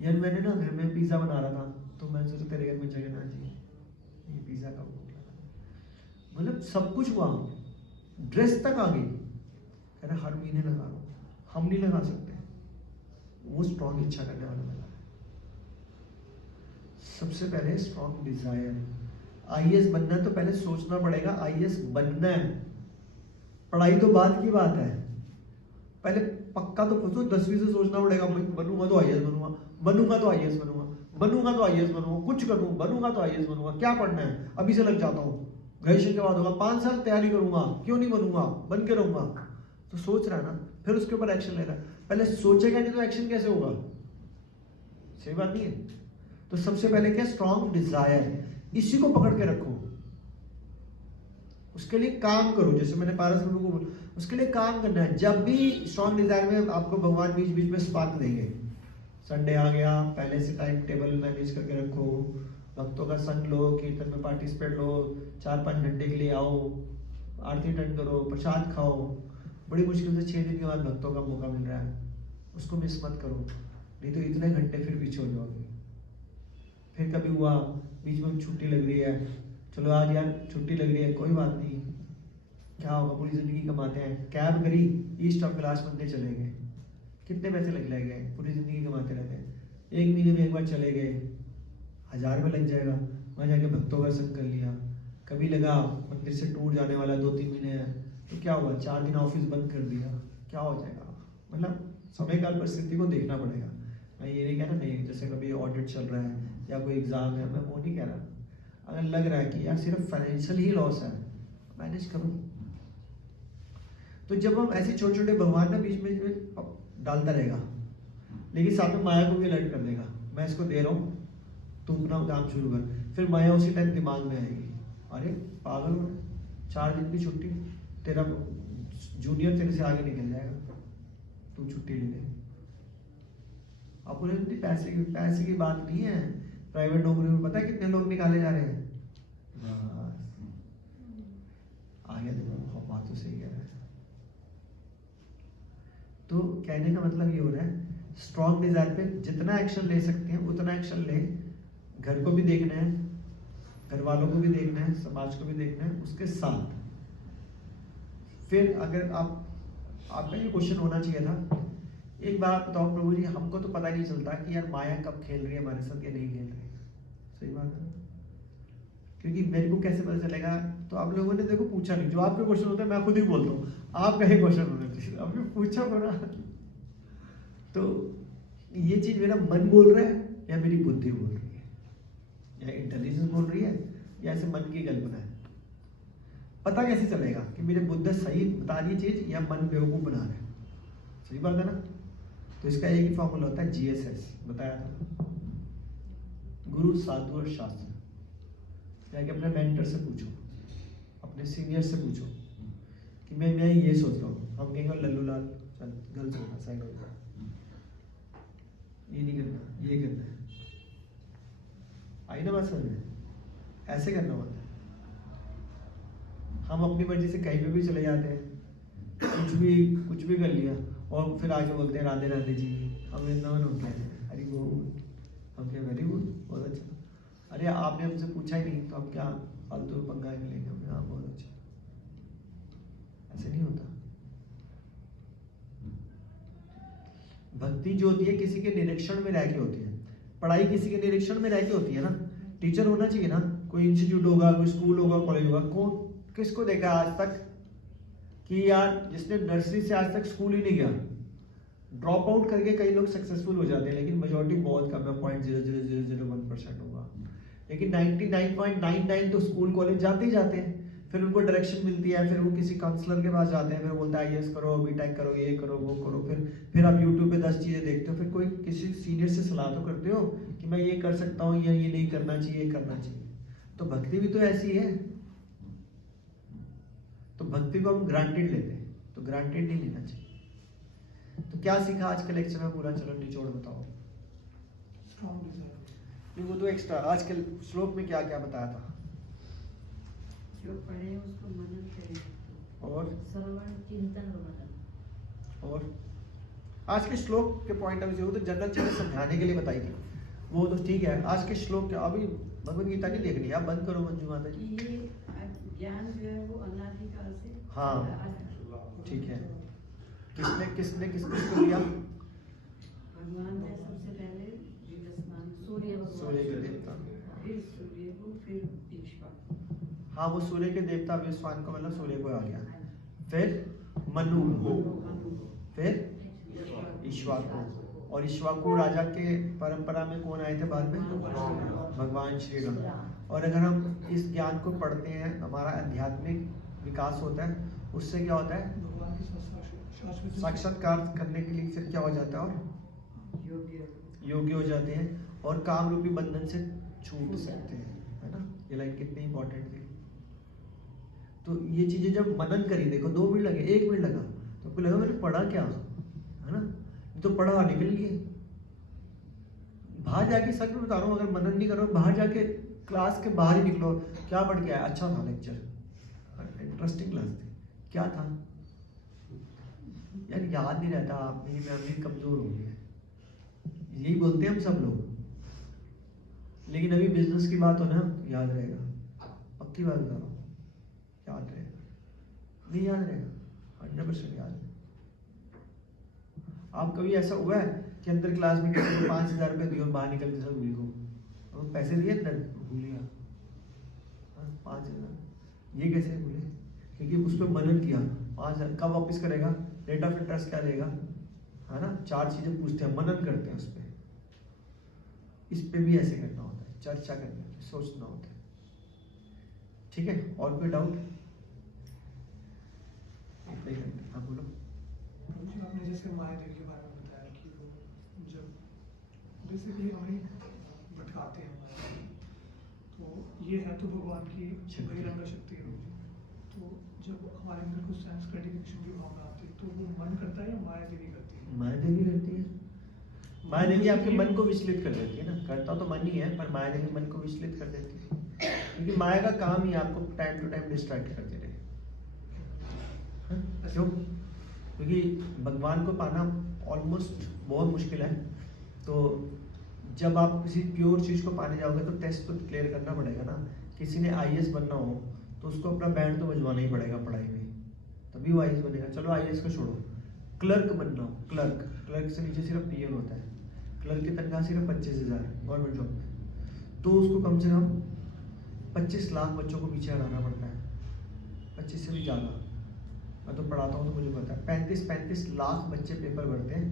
यार मैंने ना घर में पिज्जा बना रहा था, तो मैं सोचा तेरे घर में जगन्नाथ जी ये पिज्जा का भोग लगा। मतलब सब कुछ हुआ, ड्रेस तक आ गई, कह रहा हर महीने लगा रहा हूँ, हम नहीं लगा सकते। वो स्ट्रॉन्ग इच्छा करने वाला लगा है। सबसे पहले स्ट्रॉन्ग डिजायर। आईएएस बनना है तो पहले सोचना पड़ेगा आईएएस बनना है, पढ़ाई तो बाद की बात है। पहले पक्का तो सोचो, 10वीं से सोचना पड़ेगा बनूंगा तो आईएएस बनूंगा, बनूंगा तो आईएएस बनूंगा, बनूंगा तो आईएएस बनूंगा, कुछ करूँ बनूंगा तो आईएएस बनूंगा। क्या पढ़ना है, अभी से लग जाता हूँ, ग्रेजुएशन के बाद होगा, 5 साल तैयारी करूंगा, क्यों नहीं बनूंगा, बन के रहूंगा। तो सोच रहा है ना, फिर उसके ऊपर एक्शन लेना है। पहले सोचेगा नहीं तो एक्शन कैसे होगा, सही बात नहीं है। तो सबसे पहले क्या, स्ट्रॉन्ग डिजायर, इसी को पकड़ के रखो, उसके लिए काम करो। जैसे मैंने पारस प्रभु को बोला, उसके लिए काम करना है। जब भी स्ट्रॉन्ग डिजायर में आपको भगवान बीच बीच में स्पार्क देंगे। संडे आ गया, पहले से टाइम टेबल मैनेज करके रखो, भक्तों का संग लो, कीर्तन में पार्टिसिपेट लो, 4-5 घंटे के लिए आओ, आरती अटेंड करो, प्रसाद खाओ। बड़ी मुश्किल से 6 दिन के बाद भक्तों का मौका मिल रहा है, उसको मिस मत करो, नहीं तो इतने घंटे फिर पीछे हो जाओगे। फिर कभी हुआ बीच में छुट्टी लग रही है, चलो आज यार छुट्टी लग रही है, कोई बात नहीं, क्या होगा, पूरी जिंदगी कमाते हैं। कैब करी, ईस्ट ऑफ कैलाश मंदिर चले गए, कितने पैसे लग गए, पूरी जिंदगी कमाते रहते हैं। 1 महीने में एक बार चले गए, 1000 रुपये लग जाएगा, वहाँ जाके भक्तों का संग कर लिया। कभी लगा मंदिर से टूर जाने वाला 2-3 महीने है, तो क्या हुआ, 4 दिन ऑफिस बंद कर दिया, क्या हो जाएगा। मतलब समय काल परिस्थिति को देखना पड़ेगा। मैं ये नहीं कह रहा नहीं, जैसे कभी ऑडिट चल रहा है या कोई एग्जाम है, मैं वो नहीं कह रहा। अगर लग रहा है कि यार सिर्फ फाइनेंशियल ही लॉस है, मैनेज करो। तो जब हम ऐसे छोटे छोटे भगवान ना बीच में डालता रहेगा, लेकिन साथ में माया को भी अलर्ट कर देगा, मैं इसको दे रहा हूँ, तू अपना काम शुरू कर। फिर माया उसी टाइम दिमाग में आएगी, अरे पागल हो, 4 दिन की छुट्टी, तेरा जूनियर तेरे से आगे निकल जाएगा, तू छुट्टी ले ले। आपको पैसे की बात नहीं है। प्राइवेट नौकरी में पता है कितने लोग निकाले जा रहे हैं, बस आगे देखो, बात तो सही कह रहा है। तो कहने का मतलब ये हो रहा है, स्ट्रॉन्ग डिजायर पे जितना एक्शन ले सकते हैं उतना एक्शन ले। घर को भी देखना है, घर वालों को भी देखना है, समाज को भी देखना है, उसके साथ फिर अगर आपका ये क्वेश्चन होना चाहिए था, एक बात बताओ प्रभु जी, हमको तो पता नहीं चलता कि यार माया कब खेल रही है हमारे साथ या नहीं खेल रही। सही बात है, क्योंकि मेरे को कैसे पता चलेगा। तो आप लोगों ने देखो पूछा नहीं, जो आपके क्वेश्चन होते हैं मैं खुद ही बोलता हूँ, आपका ही क्वेश्चन होना चाहिए, आपने पूछा करो। तो ये चीज मेरा मन बोल रहा है या मेरी बुद्धि बोल रही है, या इंटेलिजेंस बोल रही है, या ऐसे मन की कल्पना है। पता कैसे चलेगा कि मेरे बुद्धि सही बता रही चीज या मन बेवकूफ बना रहा है। सही बात है ना। तो इसका एक ही फॉर्मूला होता है, GSS बताया था, गुरु साधु और शास्त्र। जाके अपने मेंटर से पूछो, अपने सीनियर से पूछो कि मैं ये सोच रहा हूँ। हम कहेंगे लल्लू लाल चल गलत होगा, साइड हो जाए, ये नहीं करना, ये करना है। आई ना बात समझ में, ऐसे करना होता है। हम अपनी मर्जी से कहीं पे भी चले जाते हैं, कुछ भी कर लिया, और फिर आगे बोलते हैं राधे राधे जी, हम वृंदावन हो गए, हरि बोल, हम क्या वेरी गुड, बहुत अच्छा। अरे आपने हमसे पूछा ही नहीं, तो हम क्या फालतू पंगा लेंगे, हमने हाँ बहुत अच्छा। ऐसे नहीं होता। भक्ति जो होती है किसी के निरीक्षण में रह के होती है, पढ़ाई किसी के निरीक्षण में रह के होती है ना। टीचर होना चाहिए ना, कोई इंस्टीट्यूट होगा, कोई स्कूल होगा, कॉलेज होगा, कौन किसको देखा आज तक कि यार जिसने नर्सरी से आज तक स्कूल ही नहीं गया, ड्रॉप आउट करके कई लोग सक्सेसफुल हो जाते हैं, लेकिन मेजोरिटी बहुत कम है, 0.00001% होगा। लेकिन 99.99 तो स्कूल कॉलेज जाते ही जाते हैं। फिर उनको डायरेक्शन मिलती है, फिर वो किसी काउंसलर के पास जाते हैं, फिर बोलता है IAS करो, बीटेक करो, ये करो, वो करो। फिर आप यूट्यूब पे 10 चीजें देखते हो, फिर कोई किसी सीनियर से सलाह तो करते हो कि मैं ये कर सकता हूँ या ये नहीं करना चाहिए, करना चाहिए। तो भक्ति भी तो ऐसी है। तो भक्ति को हम ग्रांटेड लेते हैं, तो ग्रांटेड नहीं लेना चाहिए। तो क्या सीखा आज के लेक्चर में पूरा, चलो निचोड़ बताओ। स्ट्रॉन्ग डिजायर, वो तो एक्स्ट्रा आज के श्लोक में क्या क्या बताया था, जो पढ़े उसको मनन करें, और श्रवण चिंतन और मनन। और आज के श्लोक के पॉइंट ऑफ व्यू तो जनरल चीजें समझाने के लिए बताई थी, वो तो ठीक है। आज के श्लोक क्या, अभी भगवद गीता नहीं देखनी, आप बंद करो मंजू माता जी। ये ज्ञान जो है वो अनादिकाल से हाँ। आज ठीक है, किसने किसने किसको लिया? भगवान ने सबसे पहले विवस्वान सूर्य को, सूर्य के देवता। फिर सूर्य को, फिर ईश्वर। हाँ, वो सूर्य के देवता विश्वान को मतलब सूर्य को आ गया, फिर मनु को, फिर ईश्वर को। और ईश्वाकु राजा के परंपरा में कौन आए थे बाद में? भगवान श्री राम। और अगर हम इस ज्ञान को पढ़ते हैं, हमारा आध्यात्मिक विकास होता है, उससे क्या होता है? भगवान के साथ शाश्वत साक्षात्कार करने के लिए फिर क्या हो जाता है? और योग्य योग्य हो जाते हैं और काम रूपी बंधन से छूट सकते हैं, है ना? ये लाइन कितनी इंपॉर्टेंट थी। तो ये चीजें जब मनन करी, देखो 2 मिनट लगे, 1 मिनट लगा, तो आपको लगा मैंने पढ़ा क्या, है ना? तो पढ़ा निकल लिए। बाहर जाके, सच में बता रहा हूँ, अगर मनन नहीं करो, बाहर जाके क्लास के बाहर ही निकलो, क्या पढ़ के आया? अच्छा था लेक्चर, इंटरेस्टिंग क्लास थी, क्या था यार, याद नहीं रहता। आप मेरी मेमोरी कमजोर हो गई है, यही बोलते हैं हम सब लोग। लेकिन अभी बिजनेस की बात हो ना, याद रहेगा, पक्की बात बता रहा हूँ, याद रहेगा। नहीं याद रहेगा, 100% याद है। आप कभी ऐसा हुआ है कि अंदर क्लास में किसी को 5000 रुपये दिए और बाहर निकल के सब भूल गए? और पैसे दिए अंदर, भूल गया 5000, ये कैसे भूले? क्योंकि उस पर मनन किया। 5000 कब वापस करेगा, रेट ऑफ इंटरेस्ट क्या लेगा, है ना? 4 चीजें पूछते हैं, मनन करते हैं उस पर। इस पे भी ऐसे करना होता है, चर्चा करना है, सोचना होता है। ठीक है, और कोई डाउट? हाँ बोलो। आपने जैसे माया देवी के बारे में बताया कि वो जब बेसिकली हमें भटकाते हैं माया, तो ये है तो भगवान की बहिरंग शक्ति है। तो जब हमारे अंदर कुछ सेंस ग्रेटिफिकेशन की भावना आती है, तो वो मन करता है या माया देवी करती है? माया देवी करती है। माया देवी आपके मन को विचलित कर देती है ना, करता तो मन ही है, पर माया देवी मन को विचलित कर देती है। क्योंकि माया का काम ही आपको टाइम टू टाइम डिस्ट्रैक्ट करते रहे। क्यों? क्योंकि भगवान को पाना ऑलमोस्ट बहुत मुश्किल है। तो जब आप किसी प्योर चीज़ को पाने जाओगे तो टेस्ट तो क्लियर करना पड़ेगा ना। किसी ने IAS बनना हो तो उसको अपना बैंड तो बजवाना ही पड़ेगा पढ़ाई में, तभी वो IAS बनेगा। चलो IAS को छोड़ो, क्लर्क बनना हो, क्लर्क से नीचे सिर्फ PN होता है। क्लर्क की तनख्वाह सिर्फ 25,000 गवर्नमेंट जॉब में, तो उसको कम से कम 25 लाख बच्चों को पीछे हटाना पड़ता है, 25 से भी ज़्यादा। मैं तो पढ़ाता हूँ तो मुझे पता है, 35 लाख बच्चे पेपर भरते हैं,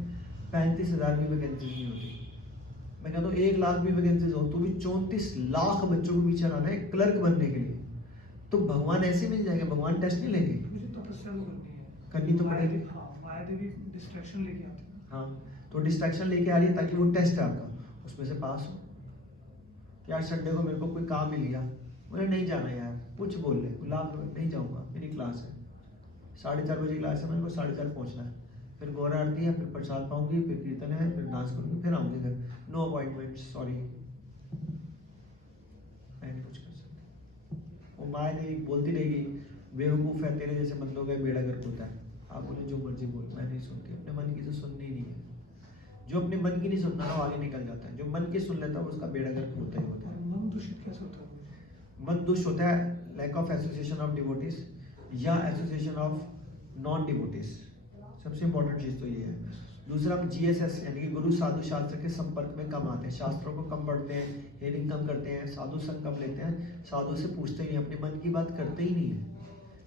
35,000 भी वैकेंसी नहीं होती। मैं कहता हूँ 1 लाख भी वैकेंसीज हो तो भी 34 लाख बच्चों को पीछे लाना है क्लर्क बनने के लिए। तो भगवान ऐसे मिल जाएंगे, भगवान टेस्ट नहीं लेंगे। मुझे तपस्या तो करनी है, करनी तो पड़ेगी। हाँ, माया देवी डिस्ट्रैक्शन लेके आती है। हाँ, तो डिस्ट्रैक्शन लेके आ रही है ताकि वो टेस्ट है आपका, उसमें से पास हो। यार संडे को मेरे को कोई काम मिल गया, मुझे नहीं जाना यार, कुछ बोल ले, गुलाब नहीं जाऊँगा, मेरी क्लास है 4:30 बजे क्लास है, मेरे को 4:30 पहुँचना है। फिर गौरा आरती है, फिर प्रसाद पाऊंगी, फिर कीर्तन है, फिर डांस करूंगी, फिर आऊंगी घर। नो अपॉइंटमेंट, सॉरी, मैं नहीं कुछ कर सकती। वो माया देवी बोलती रहेगी, बेवकूफ़ है, तेरे जैसे बंदों का बेड़ा गर्क होता है। आप बोले जो मर्जी बोल, मैं नहीं सुनती, अपने मन की तो सुननी ही नहीं है। जो अपने मन की नहीं सुनता ना, आगे निकल जाता है। जो मन की सुन लेता है उसका बेड़ा गर्क होता ही होता है। मन दूषित कैसे होता है? मन दुष्ट होता है lack of association of devotees या एसोसिएशन ऑफ नॉन डिवोटीज। सबसे इंपॉर्टेंट चीज़ तो ये है। दूसरा, हम GSS यानी कि गुरु साधु शास्त्र के संपर्क में कम आते हैं, शास्त्रों को कम पढ़ते हैं, हेयरिंग कम करते हैं, साधु संग कम लेते हैं, साधु से पूछते ही अपने मन की बात करते ही नहीं है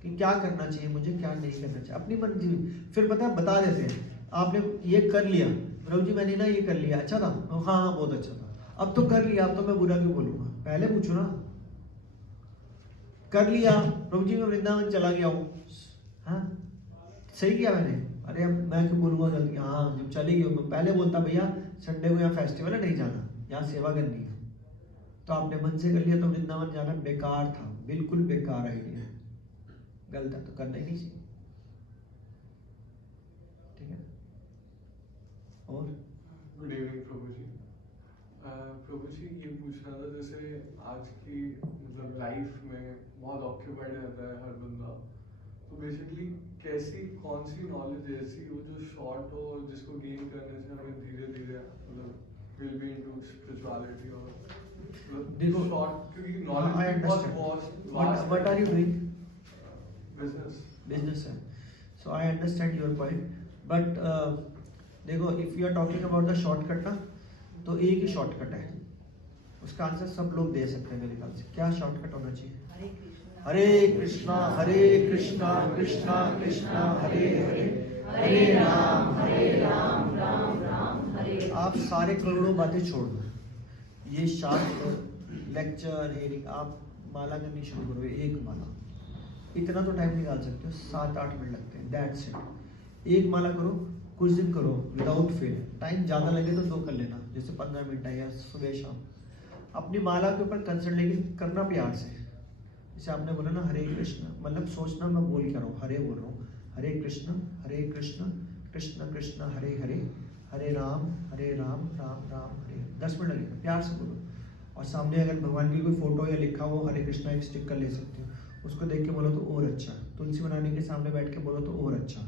कि क्या करना चाहिए मुझे, क्या नहीं करना चाहिए, अपनी मन की। फिर पता है बता देते हैं, आपने ये कर लिया प्रभु जी, मैंने ना ये कर लिया, अच्छा था, हाँ हाँ बहुत अच्छा था, अब तो कर लिया, अब तो मैं बुरा क्यों बोलूँगा, पहले पूछो ना। कर लिया प्रभु जी, मैं वृंदावन चला गया हूँ, हाँ सही किया मैंने, अरे अब मैं क्यों बोलूँगा जल्दी, हाँ जब चली गई मैं पहले बोलता भैया संडे को यहाँ फेस्टिवल है, नहीं जाना, यहाँ सेवा करनी है। तो आपने मन से कर लिया तो वृंदावन जाना बेकार था, बिल्कुल बेकार आइडिया, गलत है, तो करना ही नहीं चाहिए। ठीक है। और गुड इवनिंग प्रभु जी। प्रभु जी ये पूछ रहा था, जैसे आज की मतलब लाइफ में बहुत ऑक्यूपाइड रहता है हर बंदा, तो बेसिकली कैसी कौन सी नॉलेज ऐसी हो जो शॉर्ट हो और जिसको गेन करने से हमें धीरे धीरे मतलब विल बी इनटू स्पिरिचुअलिटी और देखो शॉर्ट, क्योंकि I नॉलेज बहुत understand. What are you doing? Business Business है। So I understand your point. But देखो, if you are talking about the shortcut ना, तो एक ही शॉर्टकट है, उसका आंसर सब लोग दे सकते हैं मेरे ख्याल से। क्या शॉर्टकट होना चाहिए? हरे कृष्णा हरे कृष्णा कृष्णा कृष्णा हरे हरे, हरे राम राम राम हरे। आप सारे करोड़ों बातें छोड़ दो, ये शास्त्र लेक्चर हेयरिंग, आप माला करनी शुरू करो, एक माला। इतना तो टाइम निकाल सकते हो, 7-8 मिनट लगते हैं, दैट्स इट। एक माला करो, कुछ दिन करो विदाउट फेल। टाइम ज़्यादा लगे तो 2 कर लेना, जैसे 15 मिनट है या सुबह शाम। अपनी माला के ऊपर कंसर्न, लेकिन करना प्यार से। जैसे आपने बोला ना हरे कृष्ण, मतलब सोचना मैं बोल क्या रहा हूँ, हरे बोल रहा हूँ, हरे कृष्ण कृष्ण कृष्ण हरे हरे, हरे राम राम राम हरे। 10 मिनट लगेगा, प्यार से बोलो। और सामने अगर भगवान की कोई फोटो या लिखा हो हरे कृष्णा, एक स्टिकर ले सकते हो, उसको देख के बोलो तो और अच्छा। तुलसी बनाने के सामने बैठ के बोलो तो और अच्छा,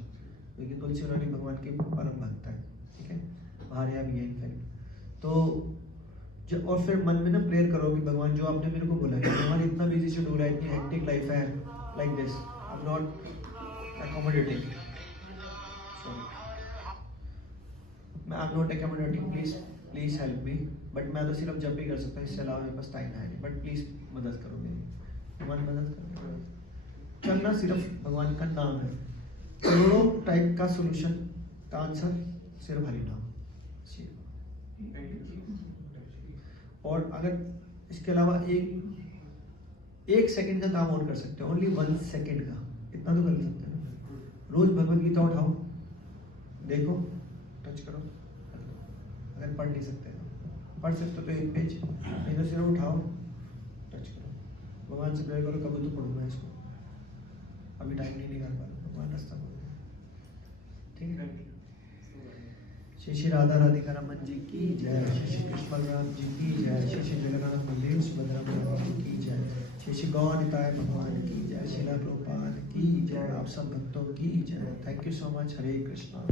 क्योंकि तुलसी बनानी भगवान की परम भक्त है, ठीक है, भार्या भी है इनफैक्ट। तो जो, और फिर मन में ना प्रेयर करो कि भगवान जो आपने मेरे को बोला है, भगवान इतना बिजी शेड्यूल है, इतनी हेक्टिक लाइफ है, like this I am not accommodating, please help me. But मैं तो सिर्फ जब भी कर सकता हूँ, इससे अलावा मेरे पास टाइम है नहीं। बट प्लीज मदद करो मेरी, भगवान मदद करो। करना सिर्फ भगवान का नाम है, करोड़ों टाइप का सोल्यूशन का आंसर सिर्फ हरि नाम। और अगर इसके अलावा एक सेकंड का काम और कर सकते हो, ओनली 1 सेकंड का, इतना तो कर सकते हैं ना। रोज भगवत गीता उठाओ, देखो, टच करो, अगर पढ़ नहीं सकते तो पढ़ सकते हो तो 1 पेज, नहीं तो सिर्फ उठाओ, टच करो, भगवान से प्रेयर करो कभी तो पढ़ूंगा इसको, अभी टाइम नहीं निकाल पा रहा, भगवान रास्ता बोल रहे हैं, ठीक है। श्री श्री राधा राधिका रमन जी की जय, श्री श्री कृष्ण बलराम जी की जय, श्री श्री जगन्नाथ बलदेव सुभद्रा जी की जय, श्री श्री गौर निताय भगवान की जय, श्रीला प्रभुपाद की जय, आप सब भक्तों की जय। Thank you so much. Hare Krishna.